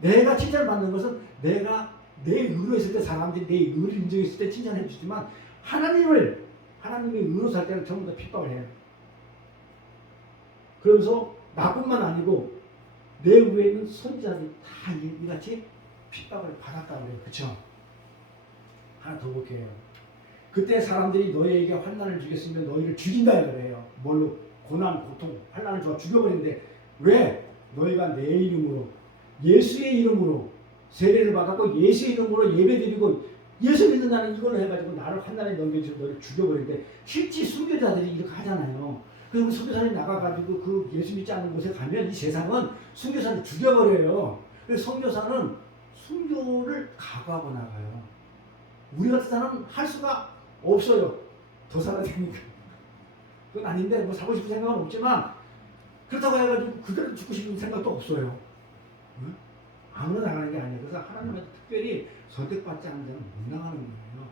내가 칭찬을 받는 것은 내가 내 의로 했을 때 사람들이 내 의를 인정했을 때 칭찬해 주지만 하나님의 의로 살 때는 전부 다 핍박을 해요. 그러면서 나뿐만 아니고 내 위에 있는 선지자들이 다 이같이 핍박을 받았다고 그래요. 그쵸? 하나 더 볼게요. 그때 사람들이 너희에게 환난을 주겠으면 너희를 죽인다 그래요. 뭘로? 고난, 고통, 환난을 줘 죽여버리는데 왜? 너희가 내 이름으로 예수의 이름으로 세례를 받았고 예수의 이름으로 예배드리고 예수 믿는 나는 이걸로 해가지고 나를 환난에 넘겨주고 너를 죽여버리는데 실제 순교자들이 이렇게 하잖아요. 그리고 순교사님 나가가지고 그 예수 믿지 않는 곳에 가면 이 세상은 순교사를 죽여버려요. 그래서 선교사는 순교를 각오하고 나가요. 우리 같은 사람은 할 수가 없어요. 더 살아야 되니까. 그건 아닌데 뭐 사고 싶은 생각은 없지만 그렇다고 해가지고 그대로 죽고 싶은 생각도 없어요. 응? 아무나 나가는 게 아니에요. 그래서 하나님한테 특별히 선택받지 않는 자는 못 나가는 거예요.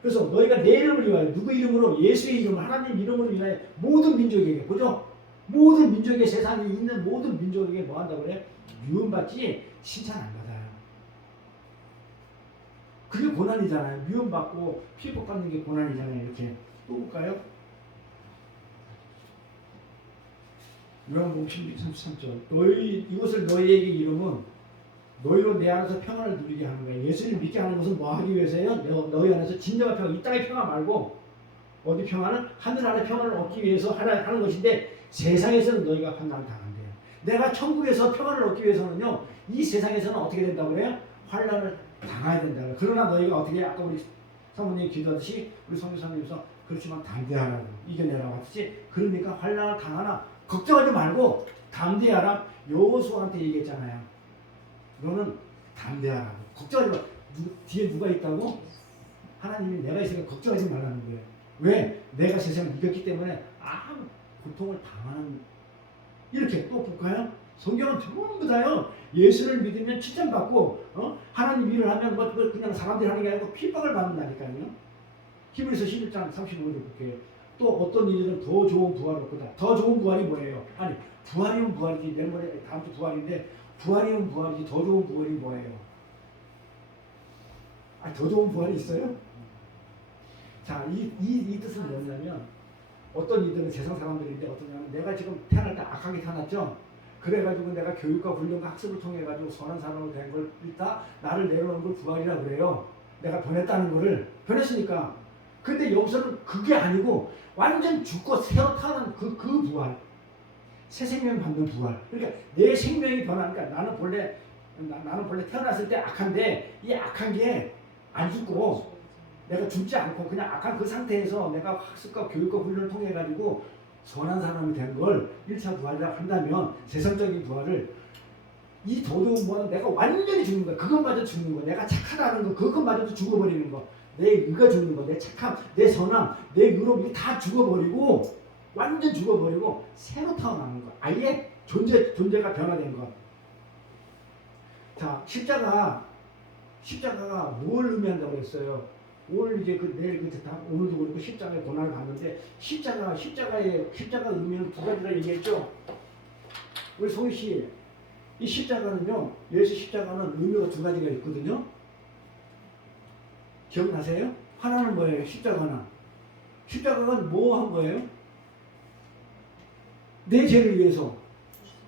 그래서 너희가 내 이름을 위하여 누구 이름으로 예수의 이름 하나님 이름으로 위하여 모든 민족에게 보죠. 모든 민족의 세상에 있는 모든 민족에게 뭐 한다고 그래? 미움받지 칭찬 안 받아요. 그게 고난이잖아요. 미움받고 핍박받는 게 고난이잖아요. 이렇게 또 볼까요? 요한복음 16:33절 이것을 너희에게 이름은 너희로 내 안에서 평안을 누리게 하는 거예요. 예수를 믿게 하는 것은 뭐 하기 위해서요? 너희 안에서 진정한 평안, 이 땅의 평안 말고 어디 평안은? 하늘 안에 평안을 얻기 위해서 하는 것인데 세상에서는 너희가 환난을 당한대요. 내가 천국에서 평안을 얻기 위해서는요. 이 세상에서는 어떻게 된다고 그래요? 환난을 당해야 된다고. 그러나 너희가 어떻게 아까 우리 사모님이 기도하듯이 우리 성교사님께서 그렇지만 담대하라고 이겨내라고 하듯이 그러니까 환난을 당하나 걱정하지 말고 담대하라. 여호수아한테 얘기했잖아요. 너는 담대하라고. 걱정하지 마. 뒤에 누가 있다고? 하나님이 내가 있으니까 걱정하지 말라는 거예요. 왜? 내가 세상을 이겼기 때문에 아무 고통을 당하는. 이렇게 또 볼까요? 성경은 전부 다요. 예수를 믿으면 칭찬받고 하나님 일을 하면 뭐 그냥 사람들이 하는 게 아니고 핍박을 받는다니까요. 히브리서 11장 35절 볼게요. 또 어떤 일은 더 좋은 부활을 얻고다. 더 좋은 부활이 뭐예요? 아니 부활이면 부활이지. 내일 모레 다음 주 부활인데 부활이면 부활이지. 더 좋은 부활이 뭐예요? 더 좋은 부활이 있어요? 자, 이 뜻은 뭐냐면 어떤 이들은 세상 사람들인데 어떠냐면 내가 지금 태어날 때 악하게 태어났죠. 그래가지고 내가 교육과 훈련과 학습을 통해 가지고 선한 사람으로 된 걸 있다. 나를 내려놓은 걸 부활이라고 그래요. 내가 변했다는 거를 변했으니까. 근데 여기서는 그게 아니고 완전 죽고 새로 타는 그 부활, 새 생명 받는 부활. 그러니까 내 생명이 변하니까 나는 본래 태어났을 때 악한데 이 악한 게 안 죽고 내가 죽지 않고 그냥 악한 그 상태에서 내가 학습과 교육과 훈련을 통해 가지고 선한 사람이 된 걸 1차 부활이라고 한다면 세상적인 부활을 이 도덕은 뭐는 내가 완전히 죽는 거야. 그것마저 죽는 거야. 내가 착하다는 거 그것마저도 죽어버리는 거. 내 의가 죽는 거. 내 착함, 내 선함, 내 의로움이 다 죽어버리고 완전 죽어버리고 새로 태어나는 거. 아예 존재가 변화된 것. 자, 십자가가 뭘 의미한다고 그랬어요? 오늘 이제 오늘도 그렇고 십자가의 고난을 봤는데 십자가 의미는 두 가지라 얘기했죠. 우리 송희 씨, 이 십자가는요, 예수 십자가는 의미가 두 가지가 있거든요. 기억나세요? 하나는 뭐예요? 십자가는 뭐 한 거예요? 내 죄를 위해서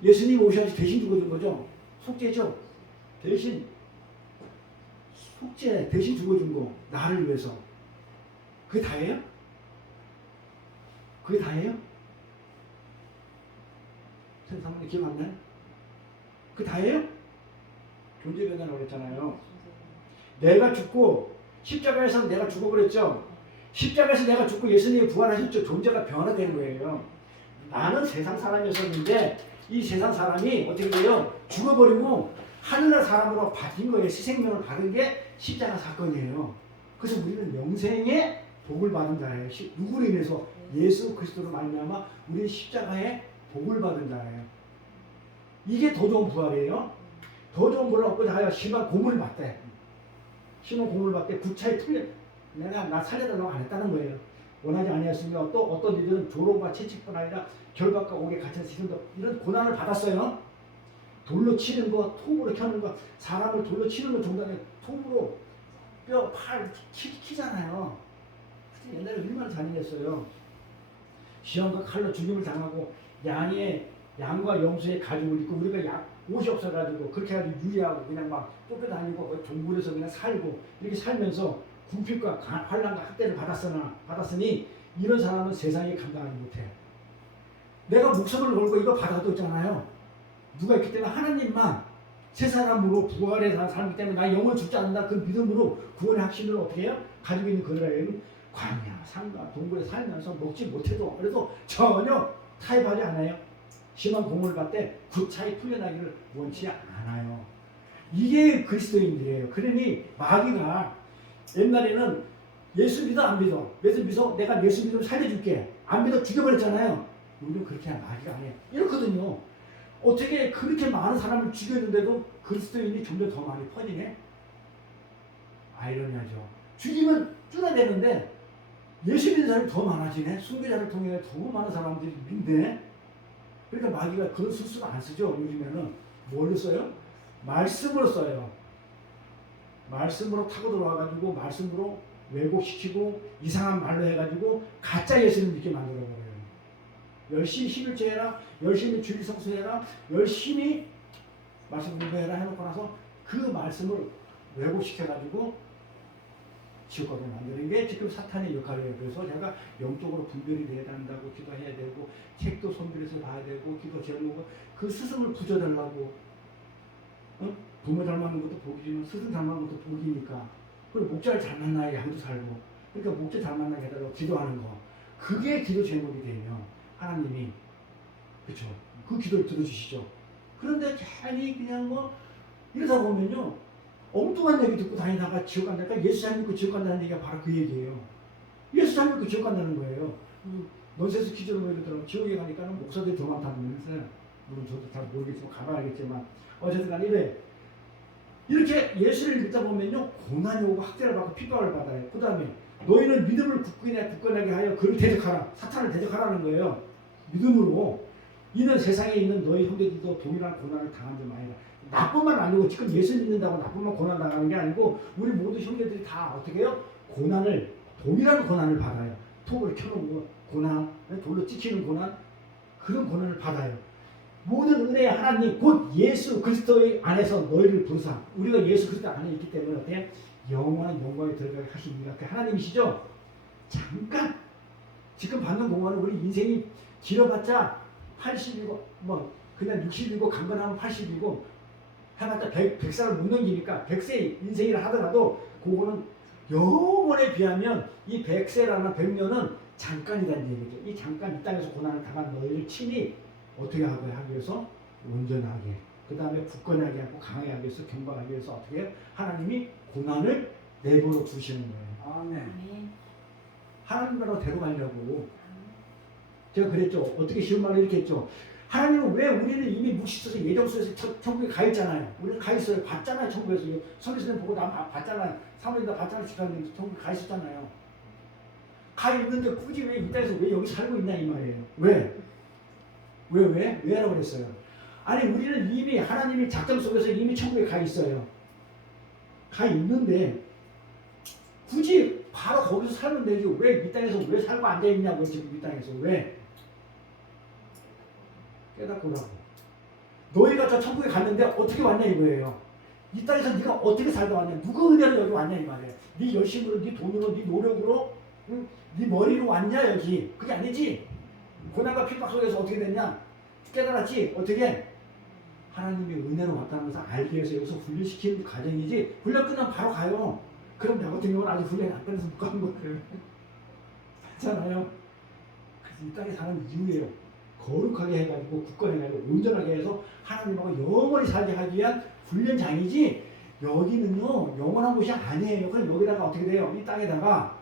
예수님 오셔서 대신 죽어준 거죠. 속죄죠. 대신 죽어준 거. 나를 위해서. 그게 다예요? 선생님 기억 안 나요? 그게 다예요? 존재 변화라고 그랬잖아요. 내가 죽고 십자가에서 내가 죽어버렸죠. 십자가에서 내가 죽고 예수님이 부활하셨죠. 존재가 변화된 거예요. 나는 세상 사람이었었는데 이 세상 사람이 어떻게 돼요? 죽어버리고 하늘나라 사람으로 바뀐 거예요. 새 생명을 받은 게 십자가 사건이에요. 그래서 우리는 영생의 복을 받은 자예요. 누구로 인해서? 예수 그리스도로 말미암아 우리 십자가에 복을 받은 자예요. 이게 더 좋은 부활이에요. 더 좋은 부활을 얻고자 하여 심한 고문을 받대. 구차히 틀려. 나 살려달라고 안 했다는 거예요. 원하지 아니었으며 또 어떤 이들은 조롱과 채찍뿐 아니라 결박과 옥에 갇혀서 이런 고난을 받았어요. 돌로 치는 거, 톱으로 켜는 거, 사람을 돌로 치는 거 정도에 톱으로 뼈, 팔 키잖아요. 옛날에 얼마나 잔인했어요. 시험과 칼로 죽임을 당하고 양과 염소의 가죽을 입고 우리가 옷이 없어가지고 그렇게 해가지고 유리하고 그냥 막 쫓겨다니고 동굴에서 그냥 살고 이렇게 살면서 궁핍과 환난과 학대를 받았으니 이런 사람은 세상에 감당하지 못해. 내가 목숨을 걸고 이거 받아도 있잖아요. 누가 있기 때문에 하나님만 새 사람으로 부활의 살기 때문에 나 영원 죽지 않는다. 그 믿음으로 구원의 확신을 어떻게 해요? 가지고 있는 그들에게는 광야, 산과 동굴에 살면서 먹지 못해도 그래도 전혀 타협하지 않아요. 심한 공을 받되 구차히 풀려나기를 원치 않아요. 이게 그리스도인들이에요. 그러니 마귀가 옛날에는 예수 믿어 안 믿어? 예수 믿어? 내가 예수 믿으면 살려줄게. 안 믿어 죽여버렸잖아요. 우리는 그렇게 마귀가 아니에요. 이렇거든요. 어떻게 그렇게 많은 사람을 죽였는데도 그리스도인이 점점 더 많이 퍼지네? 아이러니하죠. 죽이면 줄어드는데 예수 믿는 사람이 더 많아지네? 순교자를 통해 더 많은 사람들이 믿네? 그러니까 마귀가 그런 수수가 안 쓰죠. 요즘에는 뭘로 써요? 말씀으로 써요. 말씀으로 타고 들어와가지고 말씀으로 왜곡시키고 이상한 말로 해가지고 가짜 예수를 믿게 만들어버려요. 열심히 11조 해라, 열심히 주일 성수해라, 열심히 말씀 공부해라 해놓고 나서 그 말씀을 왜곡시켜가지고 지옥 가게 만드는 게 지금 사탄의 역할이에요. 그래서 제가 영적으로 분별이 돼야 한다고 기도해야 되고 책도 손들여서 봐야 되고 기도 제목은 그 스승을 부져달라고. 부모 닮았는 것도 복이지만 스승 닮았는 것도 복이니까. 그리고 목자를 잘 만나야 양도 살고. 그러니까 목자 잘 만나게 해달라고 기도하는 거. 그게 기도 제목이 되면 하나님이 그렇죠. 그 기도를 들어주시죠. 그런데 괜히 그냥 뭐 이러다 보면요 엉뚱한 얘기 듣고 다니다가 지옥 간다니까 예수 잘 믿고 지옥 간다는 얘기가 바로 그 얘기예요. 예수 잘 믿고 지옥 간다는 거예요. 넌센스 퀴즈로 이러더라고. 지옥에 가니까는 목사들이 더 많다면서요. 물론 저도 잘 모르겠지만 가봐야겠지만 어쨌든 간에 이래. 이렇게 예수를 믿다 보면요 고난이 오고 학대를 받고 핍박을 받아요. 그 다음에 너희는 믿음을 굳건하게 하여 그를 대적하라. 사탄을 대적하라는 거예요. 믿음으로. 이는 세상에 있는 너희 형제들도 동일한 고난을 당한 점 아니라. 나뿐만 아니고 지금 예수 믿는다고 나뿐만 고난 당하는 게 아니고 우리 모두 형제들이 다 어떻게 해요? 동일한 고난을 받아요. 톱을 켜놓은 고난, 돌로 찍히는 고난, 그런 고난을 받아요. 모든 은혜의 하나님 곧 예수 그리스도의 안에서 너희를 부르사. 우리가 예수 그리스도 안에 있기 때문에 어때요? 영원한 영광에 들어가게 하신 이가 그 하나님이시죠. 잠깐 지금 받는 공헌은 우리 인생이 길어봤자 80이고 뭐 그냥 60이고 강건하면 80이고 해봤자 100살을 못 넘기니까 100세 인생이라 하더라도 그거는 영원에 비하면 이 100세라는 100년은 잠깐이라는 얘기죠. 이 잠깐 이 땅에서 고난을 당한 너희를 친히 어떻게 하기 위해서 온전하게 그 다음에 굳건하게 하고 강하게 하기 위해서 경건하기 위해서 어떻게 해요? 하나님이 고난을 내버려 두시는 거예요. 아멘. 하나님 나라로 데려가려고 제가 그랬죠. 어떻게 쉬운 말로 이렇게 했죠. 하나님은 왜 우리는 이미 묵시소서 예정소에서 천국에 가 있잖아요. 우리는 가 있어요. 봤잖아요. 천국에서. 선교사님 보고 나 봤잖아요. 사모님 다 봤잖아요. 집사님 천국에 가 있었잖아요. 가 있는데 굳이 왜 이 땅에서 왜 여기 살고 있냐 이 말이에요. 왜? 왜라고 그랬어요. 아니 우리는 이미 하나님이 작정 속에서 이미 천국에 가 있어요. 가 있는데 굳이 바로 거기서 살면 되지 왜 이 땅에서 왜 살고 앉아 있냐고 지금 이 땅에서 왜? 깨닫고 오라고. 너희가 저 천국에 갔는데 어떻게 왔냐 이거예요. 이 땅에서 네가 어떻게 살다 왔냐? 누구 은혜로 여기 왔냐 이 말이에요. 네 열심으로, 네 돈으로, 네 노력으로, 응? 네 머리로 왔냐 여기? 그게 아니지. 고난과 핍박 속에서 어떻게 됐냐? 깨달았지. 어떻게? 하나님이 은혜로 왔다는 것을 알기 위해서 여기서 훈련시키는 과정이지. 훈련 끝나면 바로 가요. 그럼 나 같은 경우는 아직 훈련이 안 끝나서 못 가는 거예요. 그렇잖아요. 그래서 이 땅에 사는 이유예요. 거룩하게 해가지고 굳건해가지고 온전하게 해서 하나님하고 영원히 살게 하기 위한 훈련장이지 여기는요 영원한 곳이 아니에요. 그럼 여기다가 어떻게 돼요? 이 땅에다가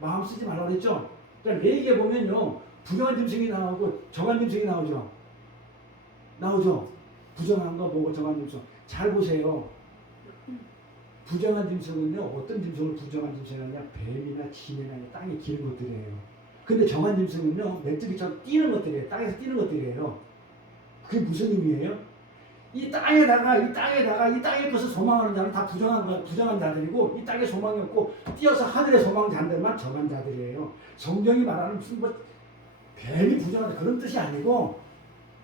마음 쓰지 말라고 그랬죠. 그러니까 레이기에 보면요 부정한 짐승이 나오고 정한 짐승이 나오죠. 부정한 거 뭐고 정한 짐승 잘 보세요. 부정한 짐승은요 어떤 짐승을 부정한 짐승이냐 뱀이나 쥐나 땅에 기는 것들이에요. 근데 정한 짐승은요 메뚜기처럼 뛰는 것들이에요. 땅에서 뛰는 것들이에요. 그게 무슨 의미예요? 이 땅에다가 이 땅의 것을 소망하는 자는 다 부정한 자들이고 이 땅에 소망이 없고 뛰어서 하늘에 소망 자들만 정한 자들이에요. 성경이 말하는 무슨 뭐 뱀이 부정하다 그런 뜻이 아니고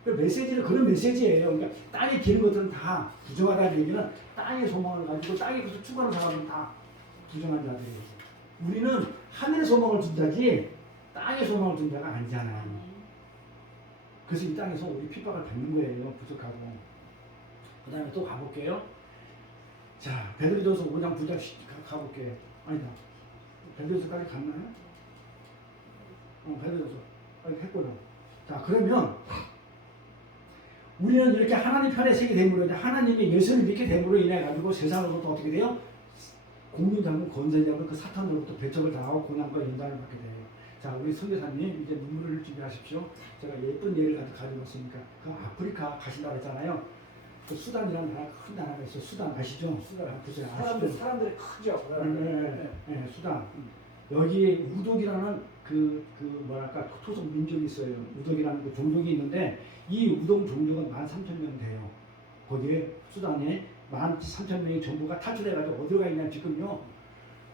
그 메시지는 그런 메시지예요. 그러니까 땅에 기는 것들은 다 부정하다는 얘기는 땅의 소망을 가지고 땅에 것을 추구하는 사람은 다 부정한 자들이에요. 우리는 하늘의 소망을 둔 자지 땅의 소망을 둔 자가 아니잖아요. 그래서 이 땅에서 우리 핍박을 받는 거예요. 부족하고. 그 다음에 또 가볼게요. 자, 베드로전서 5장 9장 가볼게요. 아니다. 베드로전서까지 갔나요? 베드로전서 했거든. 자, 그러면 우리는 이렇게 하나님 편에 서게 됨으로 하나님의 예수를 믿게 됨으로 인해 가지고 세상으로부터 어떻게 돼요? 공륜장군 권세자로 그 사탄으로부터 배척을 당하고 고난과 연단을 받게 돼요. 자, 우리 선교사님 이제 눈물을 흘릴 준비하십시오. 제가 예쁜 예를 가지고 왔으니까 그 아프리카 가신다고 했잖아요. 그 수단이라는 나라 큰 나라가 있어요. 수단 아시죠? 수단 보세요. 사람들이 크죠. 네, 수단. 여기에 우독이라는 그 뭐랄까 토속 민족이 있어요. 우독이라는 그 종족이 있는데 이 우독 종족은 13,000명 돼요. 거기에 수단에 13,000명의 정부가 탈출해가지고 어디로 가 있냐 지금요.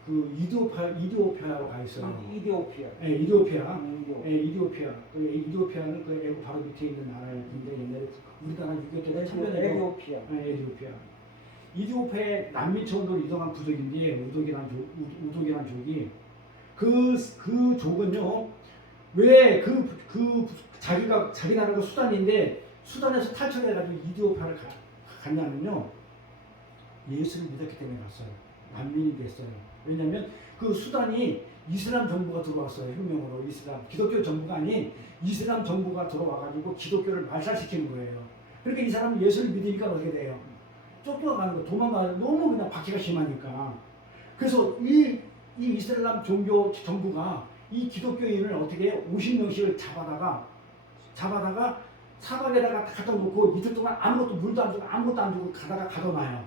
그 이디오피아로 가 있어요. 이디오피아. 네, 이디오피아. 네, 이디오피아. 이디오피아는 그 애국 바로 밑에 있는 나라예요. 굉장히 옛날에 우리나라 6.25때 참전해서. 에디오피아. 네, 에디오피아. 이디오피아에 남미천으로 이동한 부족인데 우독이란 족이 그 족은요 왜 자기 나라가 수단인데 수단에서 탈출해가지고 이디오피아를 갔냐면요 예수를 믿었기 때문에 갔어요. 난민이 됐어요. 왜냐하면 그 수단이 이슬람 정부가 들어왔어요. 혁명으로 기독교 정부가 아닌 이슬람 정부가 들어와가지고 기독교를 말살시키는 거예요. 그러니까 이 사람은 예수를 믿으니까 어떻게 돼요? 쫓겨가는 거, 도망가는 너무 그냥 박해가 심하니까. 그래서 이 이슬람 종교 정부가 이 기독교인을 어떻게 해요? 50명씩을 잡아다가 사막에다가 갖다 놓고 이틀 동안 아무것도 물도 안 주고 아무것도 안 주고 가둬놔요.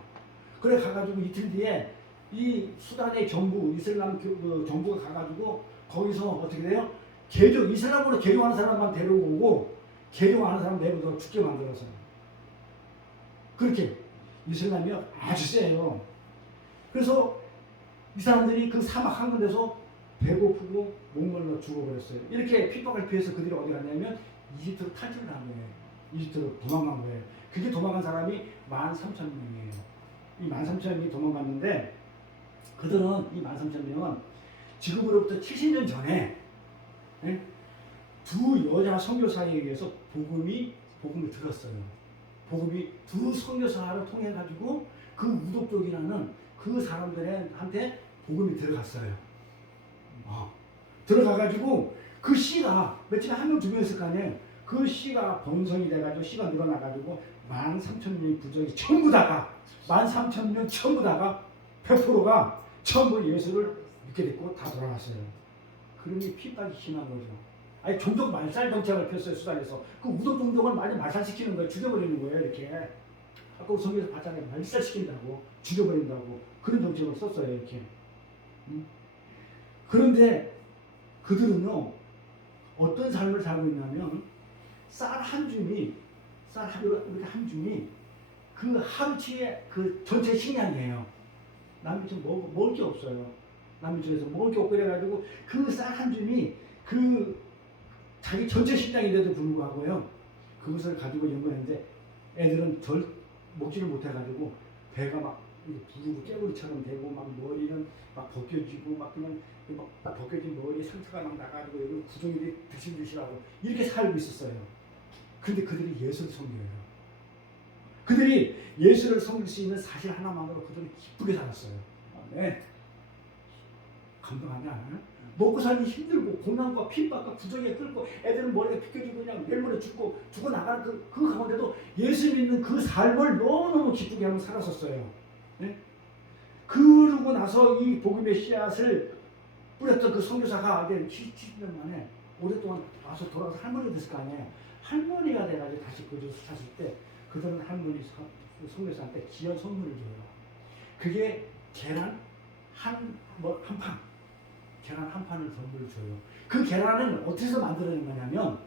그래 가가지고 이틀 뒤에 이 수단의 정부, 이슬람 정부가 가가지고 거기서 어떻게 돼요? 이슬람으로 개종하는 사람만 데려오고 개종하는 사람 내버려 죽게 만들어서요. 그렇게 이슬람이 아주 세요. 그래서 이 사람들이 그 사막 한 군데서 배고프고 목말라 죽어버렸어요. 이렇게 핍박을 피해서 그들이 어디 갔냐면 이집트로 탈출을 한 거예요. 이집트로 도망간 거예요. 그게 도망간 사람이 13,000명이에요. 이 13,000명이 도망갔는데 그들은 이 13,000명은 지금으로부터 70년 전에 예? 두 여자 선교사에 의해서 복음을 들었어요. 복음이 두 선교사를 통해 가지고 그 우독족이라는 그 사람들한테 복음이 들어갔어요. 들어가 가지고 그 씨가 며칠 한 명 두 명 있을 거 아니에요. 그 씨가 번성이 돼가지고 씨가 늘어나가지고 13,000명의 부족이 전부 다가 13,000명 전부 다가 100%가 전부 예수를 믿게 됐고 다 돌아갔어요. 그러니 핍박이 심한 거죠. 아니 종족 말살 정책을 폈어요. 수단에서 그 우독 종족을 많이 말살시키는 거예요. 죽여버리는 거예요. 이렇게 아까 성경에서 봤잖아요. 말살시킨다고 죽여버린다고 그런 정책을 썼어요. 이렇게 그런데 그들은요 어떤 삶을 살고 있냐면 쌀 한 줌이 이렇게 한 줌이 그 하루치의 그 전체 식량이에요. 남미쪽 먹을 게 없어요. 남미쪽에서 먹을 게 없고 그래가지고 그 쌀 한 줌이 그 자기 전체 식량인데도 불구하고요 그것을 가지고 연구했는데 애들은 덜 먹지를 못해가지고 배가 막 부르고 깨구리처럼 되고 막 머리는 막 벗겨지고 막 그냥 막 벗겨진 머리에 상처가 막 나가지고 여기 구덩이들이 드실드시라고 이렇게 살고 있었어요. 그런데 그들이 예수를 섬겨요. 그들이 예수를 섬길 수 있는 사실 하나만으로 그들이 기쁘게 살았어요. 네. 감동하지 않아요? 먹고 살기 힘들고 고난과 핍박과 구덩이에 끌고 애들은 머리가 비껴지고 그냥 멜물에 죽고 나가는 그 가운데도 예수 믿는 그 삶을 너무너무 기쁘게 하며 살았었어요. 네? 그러고 나서 이 복음의 씨앗을 뿌렸던 그 선교사가 이제 70년 만에 오랫동안 와서 돌아가서 할머니가 됐을 거 아니에요. 할머니가 돼가지고 다시 그곳을 찾을 때 그들은 할머니 선교사한테 귀한 선물을 줘요. 그게 계란 한 판. 계란 한 판을 선물을 줘요. 그 계란은 어디서 만들어낸 거냐면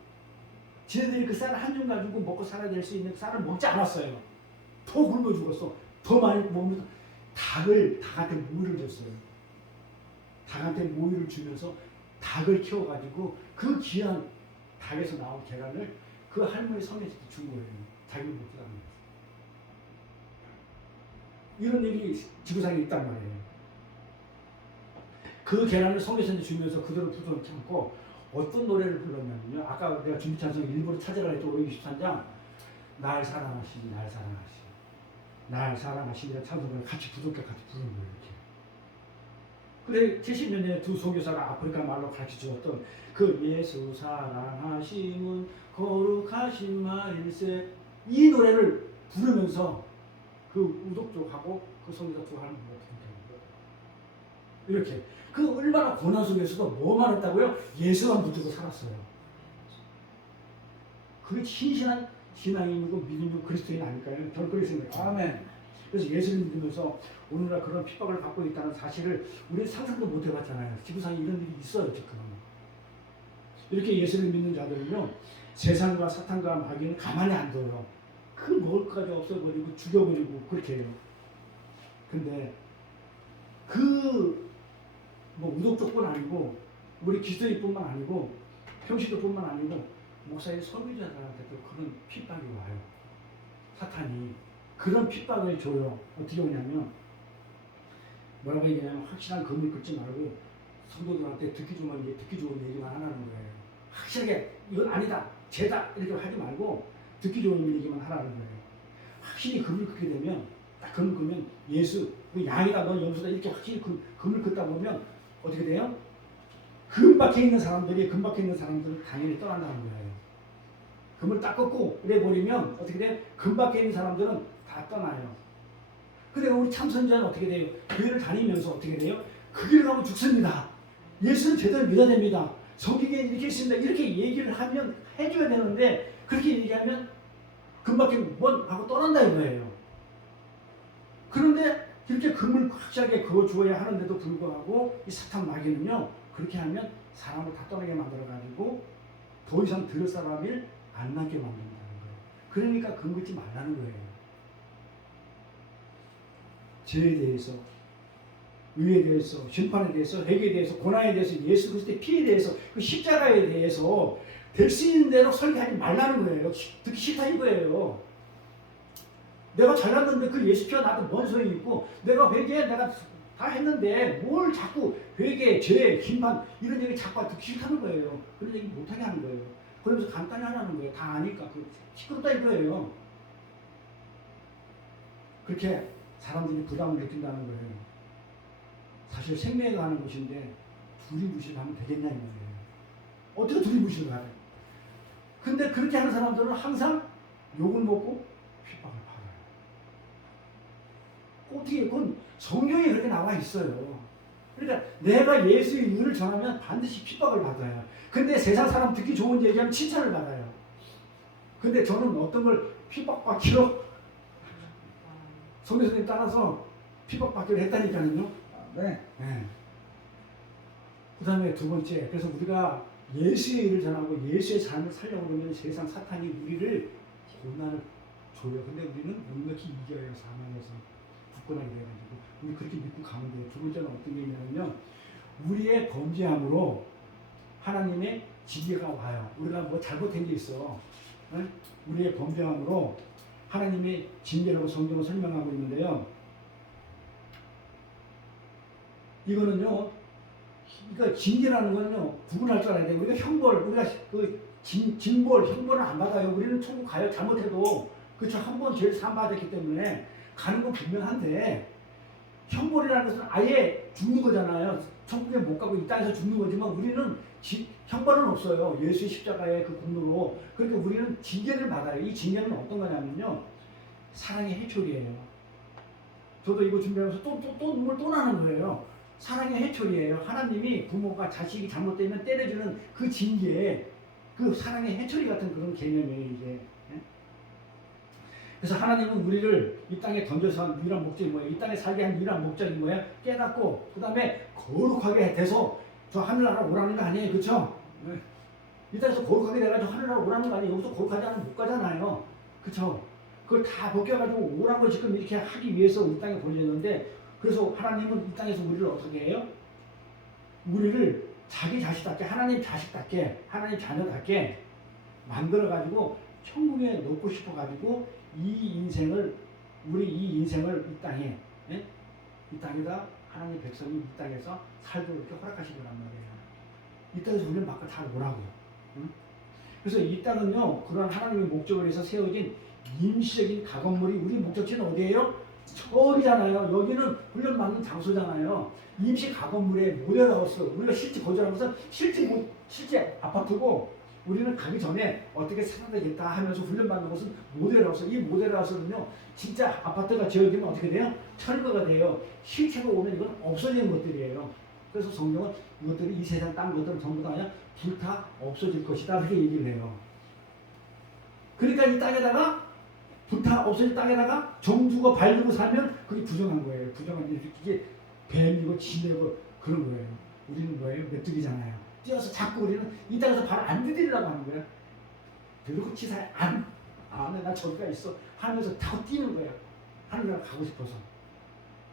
지네들이 그 쌀을 한 줌 가지고 먹고 살아야 될 수 있는 쌀을 먹지 않았어요. 더 굶어 죽었어. 더 많이 먹으면서 닭한테 모유를 줬어요. 닭한테 모유를 주면서 닭을 키워가지고 그 귀한 닭에서 나온 계란을 그 할머니 성에서 준 거예요. 자기는 먹지도 않는 거예요. 이런 일이 지구상에 있단 말이에요. 그 계란을 성교사한테 주면서 그대로 부정치 않고 어떤 노래를 불렀냐면요. 아까 내가 준비 찬송 일부러 찾으라 했죠. 523장 날 사랑하시니 날 사랑하시니 날 사랑하시니 찬송을 같이 부족해 같이 부르는 거예요. 이렇게. 근데 70년 전에 두 선교사가 아프리카 말로 가르쳐 주었던 그 예수 사랑하심은 거룩하신 말일세 이 노래를 부르면서 그 우독족하고 그 선교사 두 할머니가 이렇게 그 얼마나 고난 속에서도 뭐만 했다고요? 예수만 붙들고 살았어요. 그게 신실한 신앙인이고 믿음이고 그리스도인 아닐까요? 저는 그렇게 생각해요. 아멘. 그래서 예수를 믿으면서 오늘날 그런 핍박을 받고 있다는 사실을 우리 상상도 못 해봤잖아요. 지구상에 이런 일이 있어요 지금. 이렇게 예수를 믿는 자들은요 세상과 사탄과 마귀는 가만히 안 둬요. 그 먹을 것까지 없애버리고 죽여버리고 그렇게 해요. 근데 뭐 우독족뿐 아니고 우리 기도인뿐만 아니고 평신도뿐만 아니고 목사의 설교자들한테도 그런 핍박이 와요. 사탄이 그런 핍박을 줘요. 어떻게 오냐면 뭐라고 얘기하냐면 확실한 금을 긋지 말고 성도들한테 듣기 좋은 얘기만 하라는 거예요. 확실하게 이건 아니다, 죄다 이렇게 하지 말고 듣기 좋은 얘기만 하라는 거예요. 확실히 금을 긋게 되면 딱 금을 긋으면 예수 그 양이다 넌 염소다 이렇게 확실히 금을 긋다 보면 어떻게 돼요? 금박혀 있는 사람들은 당연히 떠난다는 거예요. 금을 딱 긋고 그래 버리면 어떻게 돼요? 금박혀 있는 사람들은 다 떠나요. 근데 우리 참선자는 어떻게 돼요? 교회를 다니면서 어떻게 돼요? 그 길을 가면 죽습니다. 예수는 제대로 믿어야 됩니다. 성경에 이렇게 있습니다. 이렇게 얘기를 하면 해줘야 되는데 그렇게 얘기하면 금박혀 뭔 하고 떠난다 이거예요. 그런데 이렇게 금을 확실하게 그어주어야 하는데도 불구하고 이 사탄 마귀는요 그렇게 하면 사람을 다 떠나게 만들어가지고 더 이상 들을 사람을 안 남게 만든다는 거예요. 그러니까 금 긋지 말라는 거예요. 죄에 대해서, 의에 대해서, 심판에 대해서, 회개에 대해서, 고난에 대해서, 예수 그리스도의 피에 대해서, 그 십자가에 대해서 될 수 있는 대로 설교하지 말라는 거예요. 듣기 싫다 이거예요. 내가 잘났는데 그 예수피가 나한테 뭔 소용이 있고 내가 회개 내가 다 했는데 뭘 자꾸 회개, 죄, 심판 이런 얘기 자꾸 듣기 싫다는 거예요. 그런 얘기 못하게 하는 거예요. 그러면서 간단히 하라는 거예요. 다 아니까 그 시끄럽다 이거예요. 그렇게 사람들이 부담을 느낀다는 거예요. 사실 생명에 관한 것인데 두리부실 하면 되겠냐 이 말이에요. 어떻게 두리부실을 하래? 근데 그렇게 하는 사람들은 항상 욕을 먹고 핍박을 받아요. 어떻게 그건 성경에 그렇게 나와 있어요. 그러니까 내가 예수의 의를 전하면 반드시 핍박을 받아요. 근데 세상 사람 듣기 좋은 얘기하면 칭찬을 받아요. 근데 저는 어떤 걸 핍박받기로 성교수님 따라서 핍박받기로 했다니까요. 네. 네. 그 다음에 두 번째, 그래서 우리가 예수의 일을 전하고 예수의 삶을 살려고 그러면 세상 사탄이 우리를 고난을 줘요. 근데 우리는 넉넉히 이겨요. 사망에서 굳건하게 돼가지고 우리 그렇게 믿고 가면 돼요. 두 번째는 어떤 게 있냐면요, 우리의 범죄함으로 하나님의 징계가 와요. 우리가 뭐 잘못한 게 있어. 네? 우리의 범죄함으로 하나님의 징계라고 성경은 설명하고 있는데요. 이거는요, 그러니까 징계라는 거는요 구분할 줄 알아야 돼요. 우리가 형벌, 우리가 그 징벌, 형벌을 안 받아요. 우리는 천국 가요. 잘못해도 그렇죠. 한 번 죄를 사함받았기 때문에 가는 건 분명한데 형벌이라는 것은 아예 죽는 거잖아요. 천국에 못 가고 이 땅에서 죽는 거지만 우리는 형벌은 없어요. 예수의 십자가의 그 공로로. 그러니까 우리는 징계를 받아요. 이 징계는 어떤 거냐면요, 사랑의 해초리예요. 저도 이거 준비하면서 또 눈물 또 나는 거예요. 사랑의 해초리예요. 하나님이 부모가 자식이 잘못되면 때려주는 그 징계, 그 사랑의 해초리 같은 그런 개념이에요, 이게. 그래서 하나님은 우리를 이 땅에 던져서 한 유일한 목적이 뭐예요? 이 땅에 살게 한 유일한 목적이 뭐예요? 깨닫고 그 다음에 거룩하게 돼서 저 하늘나라 오라는 거 아니에요, 그렇죠? 네. 이 땅에서 거룩하게 돼가지고 하늘나라 오라는 거 아니에요. 여기서 거룩하지 않으면 못 가잖아요, 그렇죠? 그걸 다 벗겨가지고 오라는 걸 지금 이렇게 하기 위해서 이 땅에 보내졌는데, 그래서 하나님은 이 땅에서 우리를 어떻게 해요? 우리를 자기 자식답게, 하나님 자식답게, 하나님 자녀답게 만들어가지고 천국에 놓고 싶어가지고 우리 이 인생을 이 땅에, 예? 이 땅에다 하나님 백성이 이 땅에서 살도록 이렇게 허락하신 거란 말이에요. 이 땅에서 우리는 막고 다 오라고. 응? 그래서 이 땅은요, 그런 하나님의 목적을 위해서 세워진 임시적인 가건물이, 우리 목적지는 어디예요? 절이잖아요. 여기는 훈련받는 장소잖아요. 임시 가건물에 모델하우스, 우리가 실제 거주하면서 실제 아파트고, 우리는 가기 전에 어떻게 살아야겠다 하면서 훈련받는 것은 모델하우스. 이 모델하우스는요, 진짜 아파트가 지어지면 어떻게 돼요? 철거가 돼요. 실체가 오면 이건 없어지는 것들이에요. 그래서 성경은 이것들이, 이 세상 땅 것들은 전부 다 그냥 불타 없어질 것이다, 그렇게 얘기를 해요. 그러니까 이 땅에다가 불타 없어진 땅에다가 정주가 바르고 살면 그게 부정한 거예요. 부정한 게 이게 뱀이고 지네고 그런 거예요. 우리는 뭐예요? 메뚜기잖아요. 뛰어서 자꾸 우리는 이 땅에서 발 안 디디려고 하는 거야. 그리고 치사에 안, 나 저기가 있어 하면서 다 뛰는 거야. 하늘나라 가고 싶어서.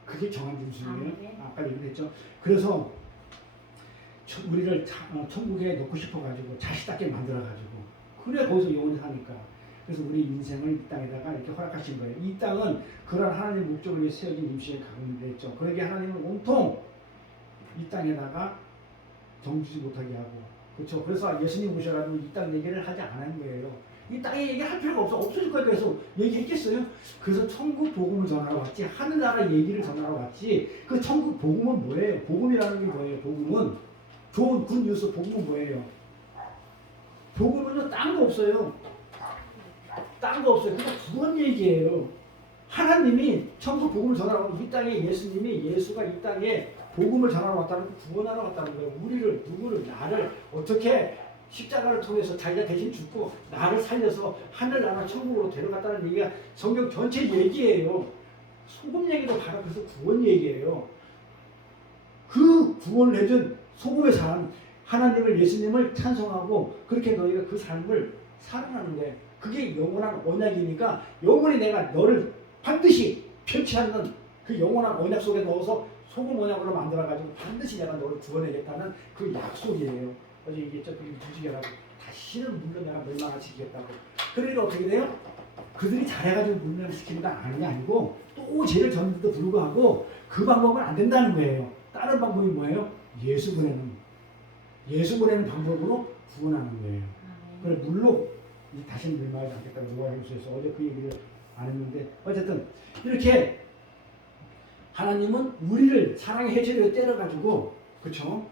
그게 정한 중심이에요. 아까 얘기했죠. 그래서 우리를 천국에 놓고 싶어가지고 자식답게 만들어가지고, 그래 거기서 영원히 사니까. 그래서 우리 인생을 이 땅에다가 이렇게 허락하신 거예요. 이 땅은 그런 하나님의 목적을 위해 세워진 임시의 가문이 됐죠. 그러게 하나님은 온통 이 땅에다가 정주지 못하게 하고, 그렇죠. 그래서 예수님 오셔가지고 이 땅 얘기를 하지 않은 거예요. 이 땅에 얘기할 필요가 없어. 없어질 거에 대해서 얘기했겠어요? 그래서 천국 복음을 전하러 왔지, 하늘나라 얘기를 전하러 왔지. 그 천국 복음은 뭐예요? 복음이라는 게 뭐예요? 복음은 좋은 굿 뉴스. 복음은 뭐예요? 복음은요, 딴 거 없어요. 딴 거 없어요. 그냥 그런 얘기예요. 하나님이 천국 복음을 전하러 이 땅에 예수가 이 땅에 복음을 전하러 왔다는, 구원하러 왔다는 거예요. 우리를, 누구를, 나를 어떻게 십자가를 통해서 자기가 대신 죽고 나를 살려서 하늘나라 천국으로 데려갔다는 얘기가 성경 전체 얘기예요. 소금 얘기도 바로 그래서 구원 얘기예요. 그 구원을 해준 소금의 삶, 하나님을, 예수님을 찬송하고 그렇게 너희가 그 삶을 살아가는 거예요. 그게 영원한 언약이니까 영원히 내가 너를 반드시 편치 않는 그 영원한 언약 속에 넣어서 소금 언약으로 만들어가지고 반드시 내가 너를 구원하겠다는 그 약속이에요. 어제 얘기했죠. 그 무지개라고. 다시는 물론 내가 멸망하지 않겠다고. 그러니까 어떻게 돼요? 그들이 잘해가지고 문제를 시키는 건 아닌 게 아니고 또 죄를 졌는데도 불구하고 그 방법은 안 된다는 거예요. 다른 방법이 뭐예요? 예수 보내는 방법으로 구원하는 거예요. 그래 물론 다시는 밀말하지 않겠다고 노아행수에서 어제 그 얘기를 안 했는데 어쨌든 이렇게 하나님은 우리를 사랑의 해초리로 때려가지고 그쵸?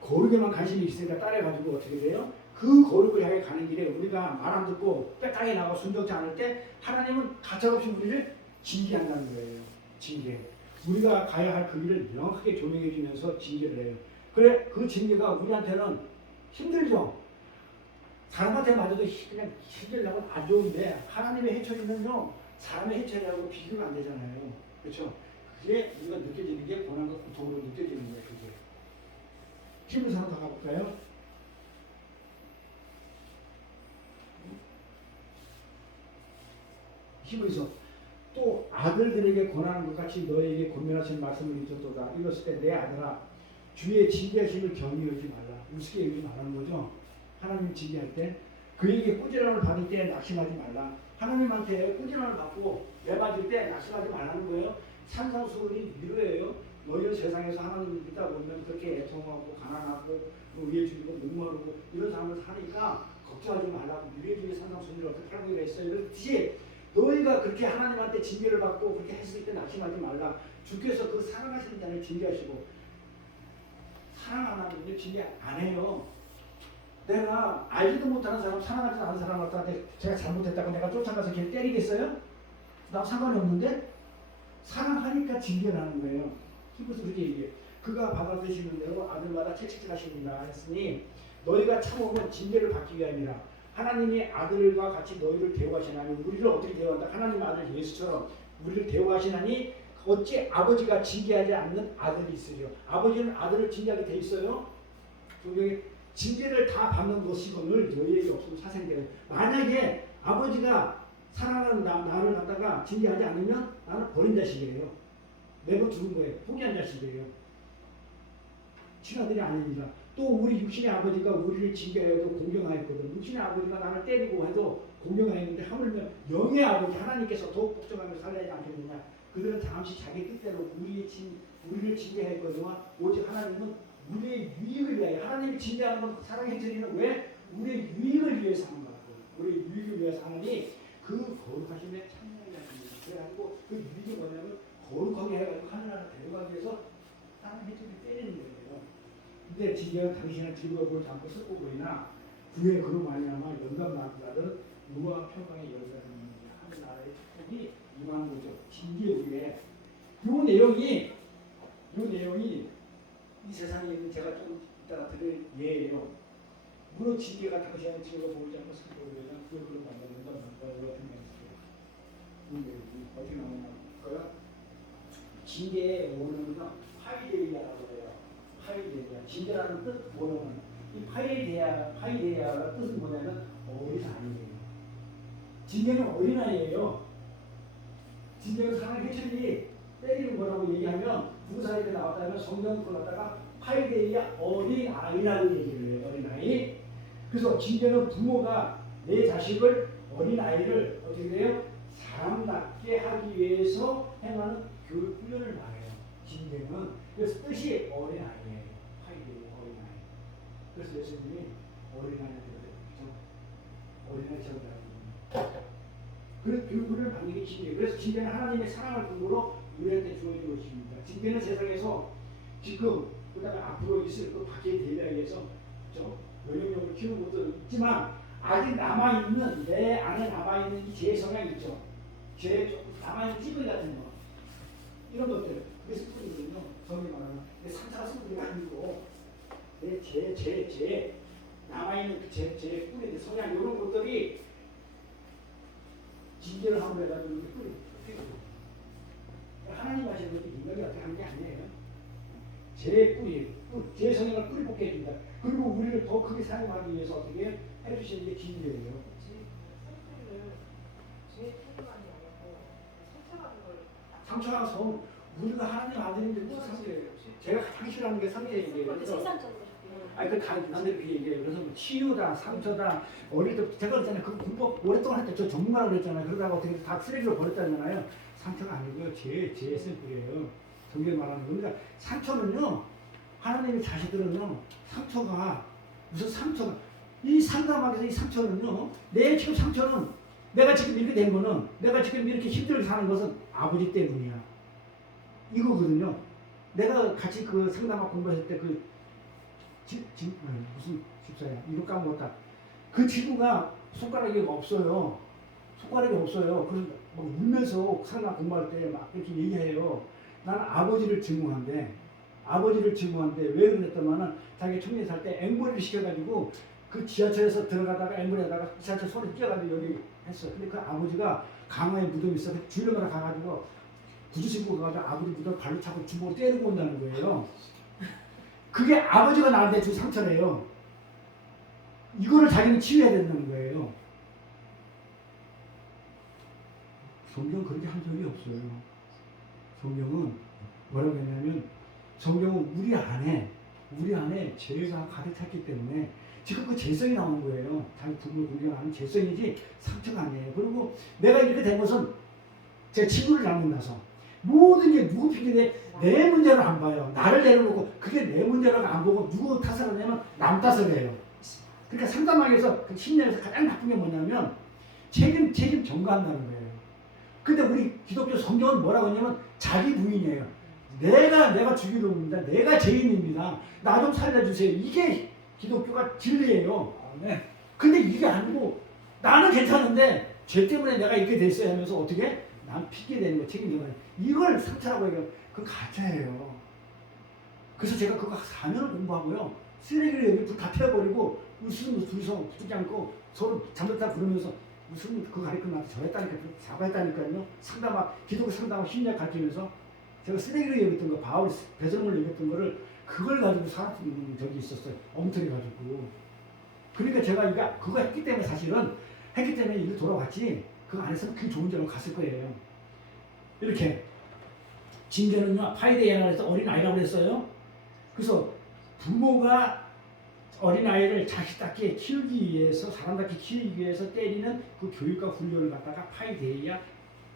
거룩에만 관심이 있으니까 따라가지고 어떻게 돼요? 그 거룩을 향해 가는 길에 우리가 말 안 듣고 빽하게 나가 순종치 않을 때 하나님은 가차없이 우리를 징계한다는 거예요. 징계. 우리가 가야 할 그 길을 명확하게 조명해 주면서 징계를 해요. 그래 그 징계가 우리한테는 힘들죠. 사람한테 맞아도 그냥 힘들다고 안 좋은데 하나님의 해초리는요 사람의 해초리하고 비교가 안 되잖아요. 그렇죠? 그게 우리가 느껴지는 게 고난과 고통으로 느껴지는 거예요. 그게. 히브리서 한번 더 가볼까요? 히브리서 또 아들들에게 권하는 것 같이 너에게 권면하시는 말씀을 잊었도다. 이랬을 때 내 아들아 주의 징계하심을 경히 여기지 말라. 우습게 여기지 말라는 거죠. 하나님 징계할 때 그에게 꾸지람을 받을 때 낙심하지 말라. 하나님한테 꾸지람을 받고 매맞을 때 낙심하지 말라는 거예요. 산상수훈이 위로예요. 너희는 세상에서 하나님을 믿다 보면 그렇게 애통하고 가난하고 위에 죽이고 목마르고 이런 삶을 사니까 걱정하지 말라고 위에 중에 산상수훈을 어떻게 하는 게 있어요. 이렇듯이 너희가 그렇게 하나님한테 징계를 받고 그렇게 했을 때 낙심하지 말라. 주께서 그 사랑하시는 자를 징계하시고 사랑 안 하면 징계 안 해요. 내가 알지도 못하는 사람, 사랑하지 않는 사람한테 제가 잘못했다고 내가 쫓아가서 걔를 때리겠어요? 난 상관이 없는데 사랑하니까 징계를 하는 거예요. 히브리서 그렇게 얘기해요. 그가 받아들이시는 대로 아들마다 채찍질하십니다 했으니 너희가 참으면 징계를 받기 위함이라. 하나님이 아들과 같이 너희를 대우하시나니 우리를 어떻게 대우한다? 하나님의 아들 예수처럼 우리를 대우하시나니 어찌 아버지가 징계하지 않는 아들이 있으리요. 아버지는 아들을 징계하게 돼 있어요. 분명히 징계를 다 받는 것이거늘 너희에게 없으면 사생되는. 만약에 아버지가 사랑하는 나를 갖다가 징계하지 않으면 나는 버린 자식이에요. 내버 두는 거예요. 포기한 자식이에요. 친아들이 아닙니다. 또 우리 육신의 아버지가 우리를 징계해도 공경하였거든. 육신의 아버지가 나를 때리고 해도 공경하였는데 하물며 영의 아버지 하나님께서 더욱 복종하며 살려야지 않겠느냐. 그들은 잠시 자기 뜻대로 우리를 징계했거든요. 오직 하나님은 우리의 유익을 위하여. 하나님이 징계하는 건 사랑의 행실이는 왜? 우리의 유익을 위해서 하는 거라고. 우리의 유익을 위해서 하나니 그 거룩하심에 참여하게 합니다. 그래가지고 그 유익이 뭐냐면 거룩하게 해가지고 하늘나라 데려가기 위해서 다른 해적이 때리는 거예요. 근데 징계는 당신은 즐거움을 담고 슬퍼 보이나 그의 그로 말미암아 영감 받은 누가 평강의 열쇠는 하늘나라의 축복이 임하는 거죠. 징계 위에 요 내용이 이 세상에 있는 제가 좀 이따가 드릴 예예요. 물론 징계가 당신의 징계가 보이지 않고 슬퍼 보이나 그의 그로 말미암아 영감 받은 어떻게 어떻게 나오냐고요. 징계의 원어는요 파이데이아라고 해요. 파이데이아. 징계라는 뜻 원어는 이 파이데이아가 뜻은 뭐냐면 어린아이예요. 징계는 어린아이예요. 징계는 사람의 해처리 때리는 거라고 얘기하면 부사에 나왔다면 성경을 갖다가 파이데이아 어린아이라고 얘기를 해요. 어린아이. 그래서 징계는 부모가 내 자식을 어린아이를 어떻게 돼요? 사람답게 하기 위해서 행하는 교육 훈련을 말해요. 징계는. 그래서 뜻이 어린아이예요. 파이데이아 어린아이. 그래서 예수님이 어린아이한테 그랬죠. 어린아이처럼 그래서 교육을 받는 게 징계. 그래서 징계는 하나님의 사랑을 근거로 우리한테 주어진 것입니다. 징계는 세상에서 지금 그다음에 앞으로 있을 그 밖에 대비하기 위해서 그렇죠? 면역력을 키우는 것도 있지만 아직 남아있는 내 안에 남아있는 이 죄의 성향이 있죠. 죄 남아있는 찌꺼기 같은 거 이런 것들 그게 스프링이거든요. 성경이 말하는 내 상처가 스프링이 아니고 내 죄 남아있는 그 죄의 뿌리 성향 이런 것들이 징계를 하고 해가지고 이렇게 뿌리 하나님 하시는 것도 인간이 어떻게 하는 게 아니에요. 죄의 뿌리, 죄의 성향을 뿌리 뽑게 해준다. 그리고 우리를 더 크게 사용하기 위해서 어떻게 해주시는 게 징계예요. 상처가서 우리가 하나님 아들인데 무슨 상처예요? 제가 가장 싫어하는 게 상처 얘기예요. 생산적으로. 아니 그 다른 그렇게 얘기해요. 그래서 뭐 치유다, 상처다, 어릴 때 제가 그랬잖아요. 그 공부 오랫동안 했대. 저 전문가라고 그랬잖아요. 그러다가 어떻게 다 쓰레기로 버렸다잖아요. 상처가 아니고요. 제 샘플이에요. 성경 말하는 거. 그러니까 상처는요. 하나님의 자식들은요. 상처가 무슨 상처가 이 상담하면서 이 상처는요. 내 지금 상처는 내가 지금 이렇게 된 거는 내가 지금 이렇게 힘들게 사는 것은 아버지 때문이야. 이거거든요. 내가 같이 그 상담학 공부했을 때 무슨 집사야? 이거 까먹었다. 그 친구가 손가락이 없어요. 손가락이 없어요. 그래서 막 울면서 상담 공부할 때 막 이렇게 얘기해요. 나는 아버지를 증오한대. 아버지를 증오한대. 왜 그랬더만은 자기 청년에 살 때 앵벌이를 시켜가지고 그 지하철에서 들어가다가 앵벌에다가 지하철 소리 뛰어가지고 여기 했어. 근데 그 아버지가 강화에 무덤이 있어. 주일마다 가가지고 구두 신고 가가지고 아버지 무덤 발로 차고 주먹으로 때리고 온다는 거예요. 그게 아버지가 나한테 준 상처래요. 이거를 자기는 치유해야 된다는 거예요. 성경은 그렇게 한 적이 없어요. 성경은 뭐라고 했냐면 성경은 우리 안에 죄가 가득 찼기 때문에 지금 그 죄성이 나오는 거예요. 자기 부모를 공경하는 죄성이지 상처가 아니에요. 그리고 내가 이렇게 된 것은 제 친구를 잘못 나서 모든 게 누구 핑계대 내 문제로 안 봐요. 나를 내려놓고 그게 내 문제라고 안 보고 누구 탓을 하냐면 남 탓을 해요. 그러니까 상담하기에서 그 심리에서 가장 나쁜 게 뭐냐면 책임 전가한다는 거예요. 근데 우리 기독교 성경은 뭐라고 하냐면 자기 부인이에요. 내가 주기도입니다. 내가 죄인입니다. 나 좀 살려주세요. 이게 기독교가 진리예요. 네. 근데 이게 아니고 나는 괜찮은데 죄 때문에 내가 이렇게 됐어야 하면서 어떻게? 난 핑계 대는 거 책임져요. 이걸 상처라고 얘기해요. 그건 가짜예요. 그래서 제가 그거 4년을 공부하고요. 쓰레기를 여기 불 다 태워버리고 무슨 둘이서 붙지 않고 서로 잘못다 부르면서 무슨 그거 가르치고 나한테 저랬다니까 사과했다니까요. 기독교 상담학 심리학 가르치면서 제가 쓰레기를 얘기했던 거 바울 배설물 얘기했던 거를 그걸 가지고 살았던 적이 있었어요. 엉터리 가지고. 그러니까 제가 그거 했기 때문에 사실은 했기 때문에 이거 돌아왔지 그거 안 했으면 그 좋은 데로 갔을 거예요. 이렇게 징계는요 파이데이아에서 어린아이라고 그랬어요. 그래서 부모가 어린아이를 자식답게 키우기 위해서 사람답게 키우기 위해서 때리는 그 교육과 훈련을 갖다가 파이데이아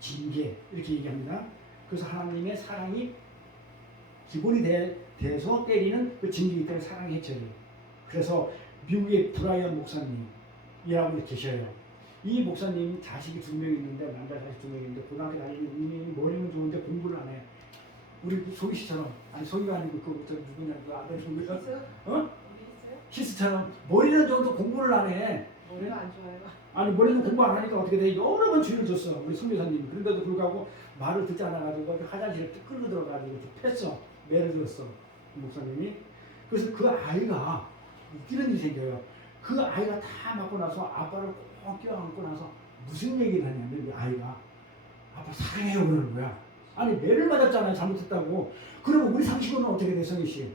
징계 이렇게 얘기합니다. 그래서 하나님의 사랑이 기본이 돼서 때리는 그 징계이기 때문에 사랑의 해처리예요. 그래서 미국의 브라이언 목사님이라고 계셔요. 이 목사님 자식이 2명 있는데 남자 자식 2명 있는데 고등학교 다니는 이미 머리는 좋은데 공부를 안 해. 우리 소희 씨처럼 아니 소희가 아니고 그 누구냐 그 아들 누구야? 어? 히스처럼 머리는 좋은데 공부를 안 해. 머리가 안 좋아요. 아니 머리는 공부 안 하니까 어떻게 돼? 여러 번 주의를 줬어 우리 선교사님이. 그런데도 불구하고 말을 듣지 않아가지고 화장실에 끌고 들어가지고 팼어. 매를 들었어 목사님이. 그래서 그 아이가 웃기는 일이 생겨요. 그 아이가 다 맞고 나서 아빠를 꼭 껴안고 나서 무슨 얘기를 하냐면 이 아이가 아빠 사랑해요 그러는 거야. 아니 매를 맞았잖아요. 잘못했다고. 그러면 우리 상식으로는 어떻게 돼 성희 씨?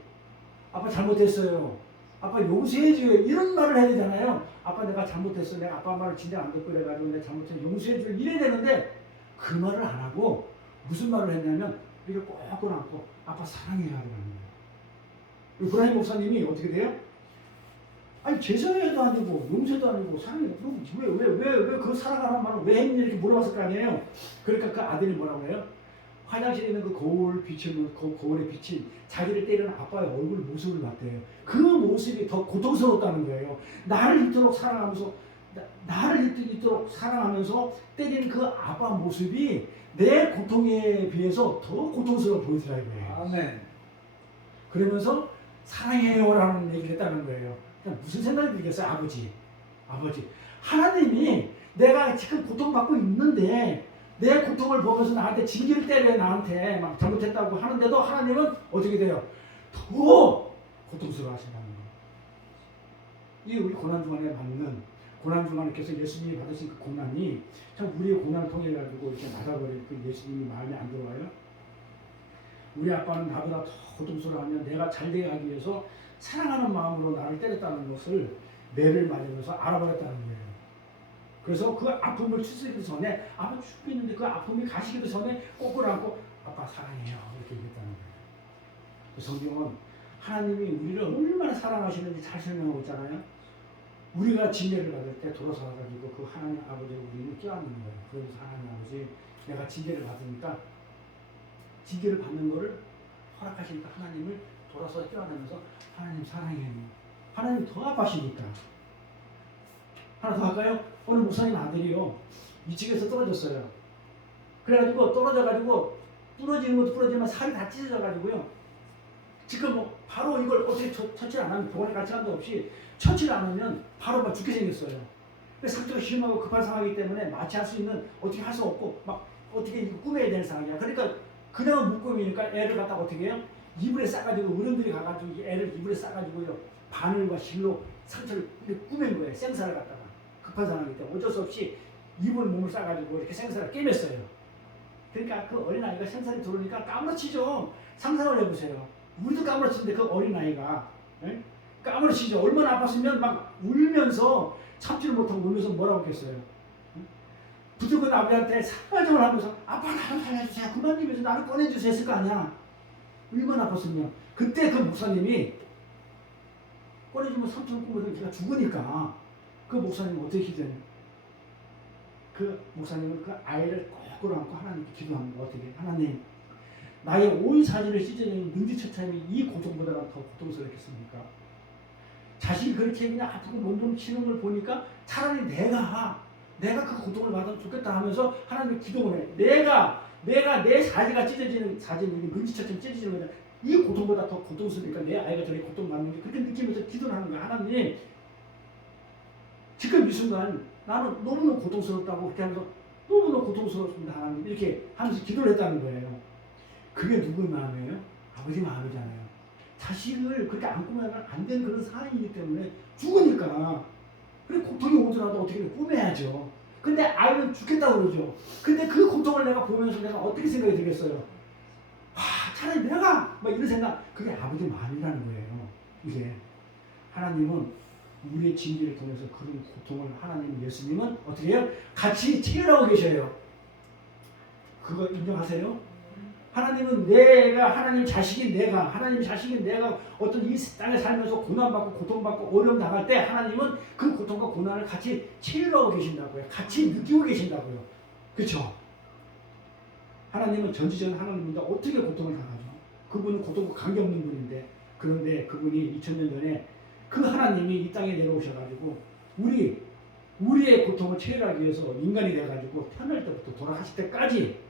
아빠 잘못했어요. 아빠 용서해줘요. 이런 말을 해야 되잖아요. 아빠 내가 잘못했어. 내가 아빠 말을 진짜 안 듣고 그래가지고 내가 잘못했어. 용서해줘요. 이래야 되는데 그 말을 안 하고 무슨 말을 했냐면 이렇게 꼭 안고 아빠 사랑해요 하는 거예요. 브라임 목사님이 어떻게 돼요? 아니 죄송해도 아니고 용서도 아니고 사랑해요. 그럼 왜 그 사랑하는 말을 왜 했니 이렇게 물어봤을 거 아니에요. 그러니까 그 아들이 뭐라고 해요? 화장실에 있는 그 거울 비추는 거울에 비친 자기를 때리는 아빠의 얼굴 모습을 봤대요. 그 모습이 더 고통스럽다는 거예요. 나를 이토록 사랑하면서 때리는 그 아빠 모습이 내 고통에 비해서 더 고통스러워 보이더라고요. 아멘. 그러면서 사랑해요라는 얘기를 했다는 거예요. 그러니까 무슨 생각이 들겠어요? 아버지 하나님이 내가 지금 고통받고 있는데 내 고통을 보면서 나한테 징계를 때려요. 나한테 막 잘못했다고 하는데도 하나님은 어떻게 돼요? 더 고통스러워 하신다는 거예요. 이 우리 고난주간에 맞는 고난주간에께서 예수님이 받으신 그 고난이 참 우리의 고난을 통해 가지고 이렇게 맞아버릴 그 예수님이 마음에 안 들어와요. 우리 아빠는 나보다 더 고통스러워하면 내가 잘되게 하기 위해서 사랑하는 마음으로 나를 때렸다는 것을 매를 맞으면서 알아버렸다는 거예요. 그래서 그 아픔을 추스리기 전에 아빠 죽고 있는데 그 아픔이 가시기도 전에 꼭 안고 아빠 사랑해요 이렇게 얘기했다는 거예요. 성경은 하나님이 우리를 얼마나 사랑하시는지 잘 설명하고 있잖아요. 우리가 징계를 받을 때 돌아서 가지고 그 하나님 아버지를 우리는 껴안는 거예요. 그러면서 하나님 아버지 내가 징계를 받으니까 징계를 받는 거를 허락하시니까 하나님을 돌아서 껴안으면서 하나님 사랑해요. 하나님 더 아파하시니까. 하나 더 할까요? 어느 목사님 아들이요. 2층에서 떨어졌어요. 그래가지고 떨어져가지고 부러지는 것도 부러지지만 살이 다 찢어져가지고요. 지금 뭐 바로 이걸 어떻게 처치를 안 하면 병원에 갈 시간도 없이 처치를 안 하면 바로 막 죽게 생겼어요. 상태가 심하고 급한 상황이기 때문에 마취할 수 있는 어떻게 할 수 없고 막 어떻게 이거 꾸며야 되는 상황이야. 그러니까 그냥 못 꾸미니까 애를 갖다가 어떻게 해요? 이불에 싸가지고 어른들이 가가지고 애를 이불에 싸가지고요. 바늘과 실로 상처를 이렇게 꾸민 거예요. 생사를 갖다가 급한 상황이기 때문에 어쩔 수 없이 이불 몸을 싸가지고 이렇게 생사를 꿰맸어요. 그러니까 그 어린아이가 생사를 들어오니까 까무러치죠. 상상을 해보세요. 우리도 까무러치는데 그 어린아이가 네? 까무러치죠. 얼마나 아팠으면 막 울면서 참지를 못하고 울면서 뭐라고 했겠어요. 부족한 아버지한테 사정을 하면서 아빠 나를 살려주세요. 그만님에서 나를 꺼내주세요 했을 거 아니야. 얼마나 아팠으면. 그때 그 목사님이 꺼내주면 삼촌 꿈을 걔가 죽으니까 그 목사님은 어떻게 기도했냐. 그 목사님은 그 아이를 거꾸로 안고 하나님께 기도하는 거 어떻게 하나님 나의 온 사진을 찢어내는 능지처참이 이 고통보다는 더 고통스럽겠습니까? 자식이 그렇게 그냥 아프고 몸좀 치는 걸 보니까 차라리 내가 그 고통을 받으면 좋겠다 하면서 하나님께 기도를 해. 내가 내 사지가 찢어지는 사진이 능지처럼 찢어지는 거냐. 이 고통보다 더 고통스러우니까 내 아이가 저렇게 고통받는 게 그렇게 느끼면서 기도를 하는 거야. 하나님 지금 이 순간 나는 너무너무 고통스럽다고 그렇게 하면서 너무너무 고통스럽습니다. 하나님 이렇게 하면서 기도를 했다는 거예요. 그게 누구의 마음이에요? 아버지 마음이잖아요. 자식을 그렇게 안고면 안 되는 그런 상황이기 때문에 죽으니까 그래 고통이 오더라도 어떻게 꾸며야죠. 근데 아이는 죽겠다고 그러죠. 근데 그 고통을 내가 보면서 내가 어떻게 생각이 들겠어요? 차라리 내가 막 이런 생각. 그게 아버지 마음이라는 거예요. 이게 하나님은 우리의 징계를 통해서 그런 고통을 하나님 예수님은 어떻게 해요? 같이 체결하고 계셔요. 그거 인정하세요? 하나님은 하나님 자식인 내가 어떤 이 땅에 살면서 고난받고 고통받고 어려움 당할 때 하나님은 그 고통과 고난을 같이 체험하고 계신다고요. 같이 느끼고 계신다고요. 그렇죠? 하나님은 전지전 하나님보다 어떻게 고통을 당하죠? 그분은 고통과 관계없는 분인데 그런데 그분이 2000년 전에 그 하나님이 이 땅에 내려오셔가지고 우리의 고통을 체험하기 위해서 인간이 돼가지고 태어날 때부터 돌아가실 때까지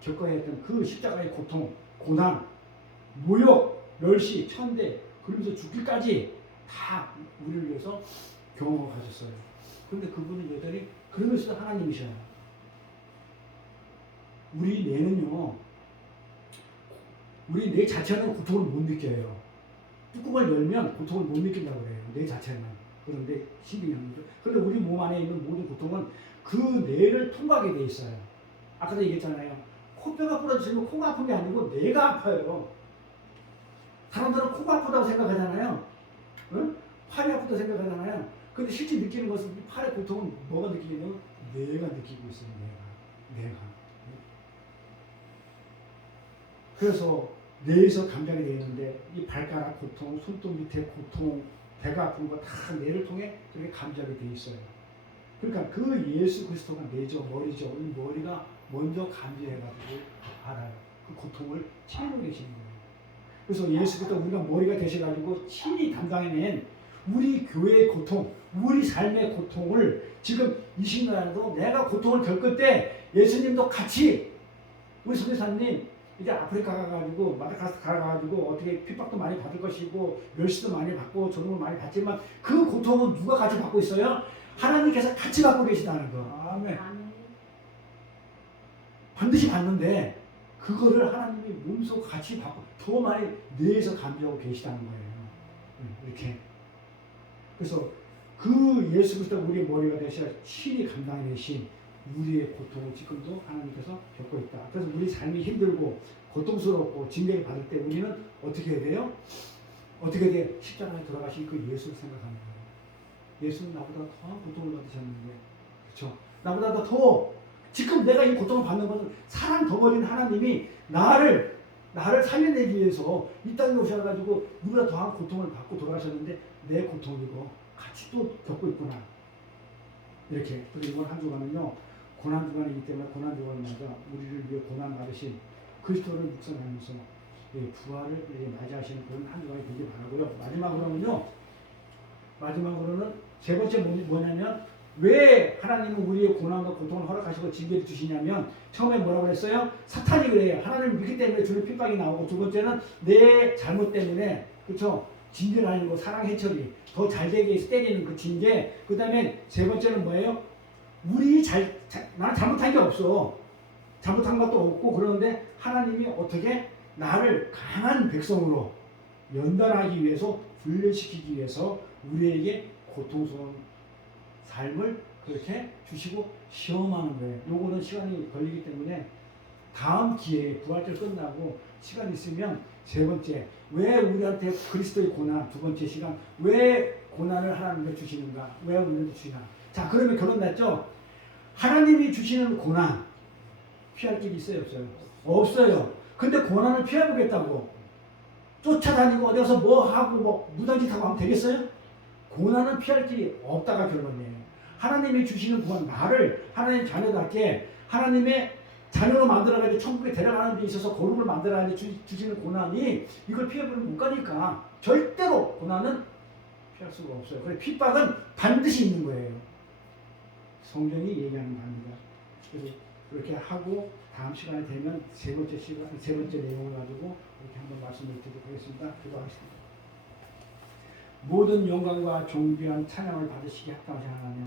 겪어야 했던 그 십자가의 고통, 고난, 모욕, 멸시, 천대, 그러면서 죽기까지 다 우리를 위해서 경험을 하셨어요. 그런데 그분은 여전히 그러면서도 하나님이셔요. 우리 뇌 자체는 고통을 못 느껴요. 뚜껑을 열면 고통을 못 느낀다고 그래요. 뇌 자체는. 그런데 신비합니다. 그런데 우리 몸 안에 있는 모든 고통은 그 뇌를 통과하게 돼 있어요. 아까도 얘기했잖아요. 코뼈가 부러지면 코가 아픈 게 아니고 뇌가 아파요. 사람들은 코가 아프다고 생각하잖아요. 응? 팔이 아프다고 생각하잖아요. 근데 실제 느끼는 것은 이 팔의 고통은 뭐가 느끼냐면 뇌가 느끼고 있어요. 뇌가. 그래서 뇌에서 감정이 되어 있는데 이 발가락 고통, 손톱 밑에 고통, 배가 아픈 거 다 뇌를 통해 그렇게 감정이 되어 있어요. 그러니까 그 예수 그리스도가 뇌죠, 머리죠. 이 머리가 먼저 감지해가지고 알아요. 그 고통을 체험하고 계시는 거예요. 그래서 예수 그리스도 우리가 머리가 되셔가지고 친히 담당해낸 우리 교회의 고통, 우리 삶의 고통을 지금 이 시간에도 내가 고통을 겪을 때 예수님도 같이 우리 선교사님 이제 아프리카 가가지고 마다가스카르 가가지고 어떻게 핍박도 많이 받을 것이고 멸시도 많이 받고 조롱을 많이 받지만 그 고통은 누가 같이 받고 있어요? 하나님께서 같이 받고 계시다는 거. 아멘. 반드시 받는데 그거를 하나님이 몸소 같이 받고 더 많이 뇌에서 감지하고 계시다는 거예요. 이렇게. 그래서 그 예수 그리스도 우리의 머리가 되셔 친히 감당해내신 우리의 고통을 지금도 하나님께서 겪고 있다. 그래서 우리 삶이 힘들고 고통스럽고 징계를 받을 때 우리는 어떻게 해야 돼요? 어떻게 돼? 십자가에 돌아가신 그 예수를 생각하는 거예요. 예수는 나보다 더 고통을 받으셨는데, 그렇죠? 나보다 더 지금 내가 이 고통을 받는 것은 사랑 덩어리인 하나님이 나를 나를 살려내기 위해서 이 땅에 오셔가지고 누구보다 더한 고통을 받고 돌아가셨는데 내 고통이고 같이 또 겪고 있구나. 이렇게. 그리고 이번 한 주간은요, 고난주간이기 때문에 고난주간마다 우리를 위해 고난받으신 그리스도를 묵상하면서 부활을 맞이하시는 그런 한 주간이 되길 바라고요. 마지막으로는 세 번째 뭐냐면, 왜 하나님은 우리의 고난과 고통을 허락하시고 징계를 주시냐면, 처음에 뭐라고 했어요? 사탄이 그래요. 하나님을 믿기 때문에 주는 핍박이 나오고, 두 번째는 내 잘못 때문에, 그렇죠? 징계는 아니고 사랑 해처리, 더 잘되기 위해서 때리는 그 징계. 그 다음에 세 번째는 뭐예요? 나는 잘못한 게 없어. 잘못한 것도 없고, 그런데 하나님이 어떻게 나를 강한 백성으로 연단하기 위해서, 훈련시키기 위해서 우리에게 고통스러운 삶을 그렇게 주시고 시험하는 거예요. 요거는 시간이 걸리기 때문에 다음 기회에 부활절 끝나고 시간 있으면 세 번째, 왜 우리한테 그리스도의 고난, 두 번째 시간, 왜 고난을 하나님께 주시는가, 왜 우리한테 주시나. 자, 그러면 결론 났죠? 하나님이 주시는 고난 피할 길이 있어요, 없어요? 없어요. 근데 고난을 피해보겠다고 쫓아다니고 어디 가서 뭐 하고 뭐 무당짓 하고 하면 되겠어요? 고난은 피할 길이 없다가 결론이에요. 하나님이 주시는 고난, 나를 하나님 자녀답게 하나님의 자녀로 만들어가지고 천국에 데려가는 데 있어서 거룩을 만들어가지고 주시는 고난이, 이걸 피해보면 못 가니까 절대로 고난은 피할 수가 없어요. 그래서 핍박은 반드시 있는 거예요. 성경이 얘기하는 겁니다. 그래서 그렇게 하고 다음 시간에 되면 세 번째 내용을 가지고 이렇게 한번 말씀을 드리도록 하겠습니다. 기도하겠습니다. 모든 영광과 존귀한 찬양을 받으시기 합당하신 하나님,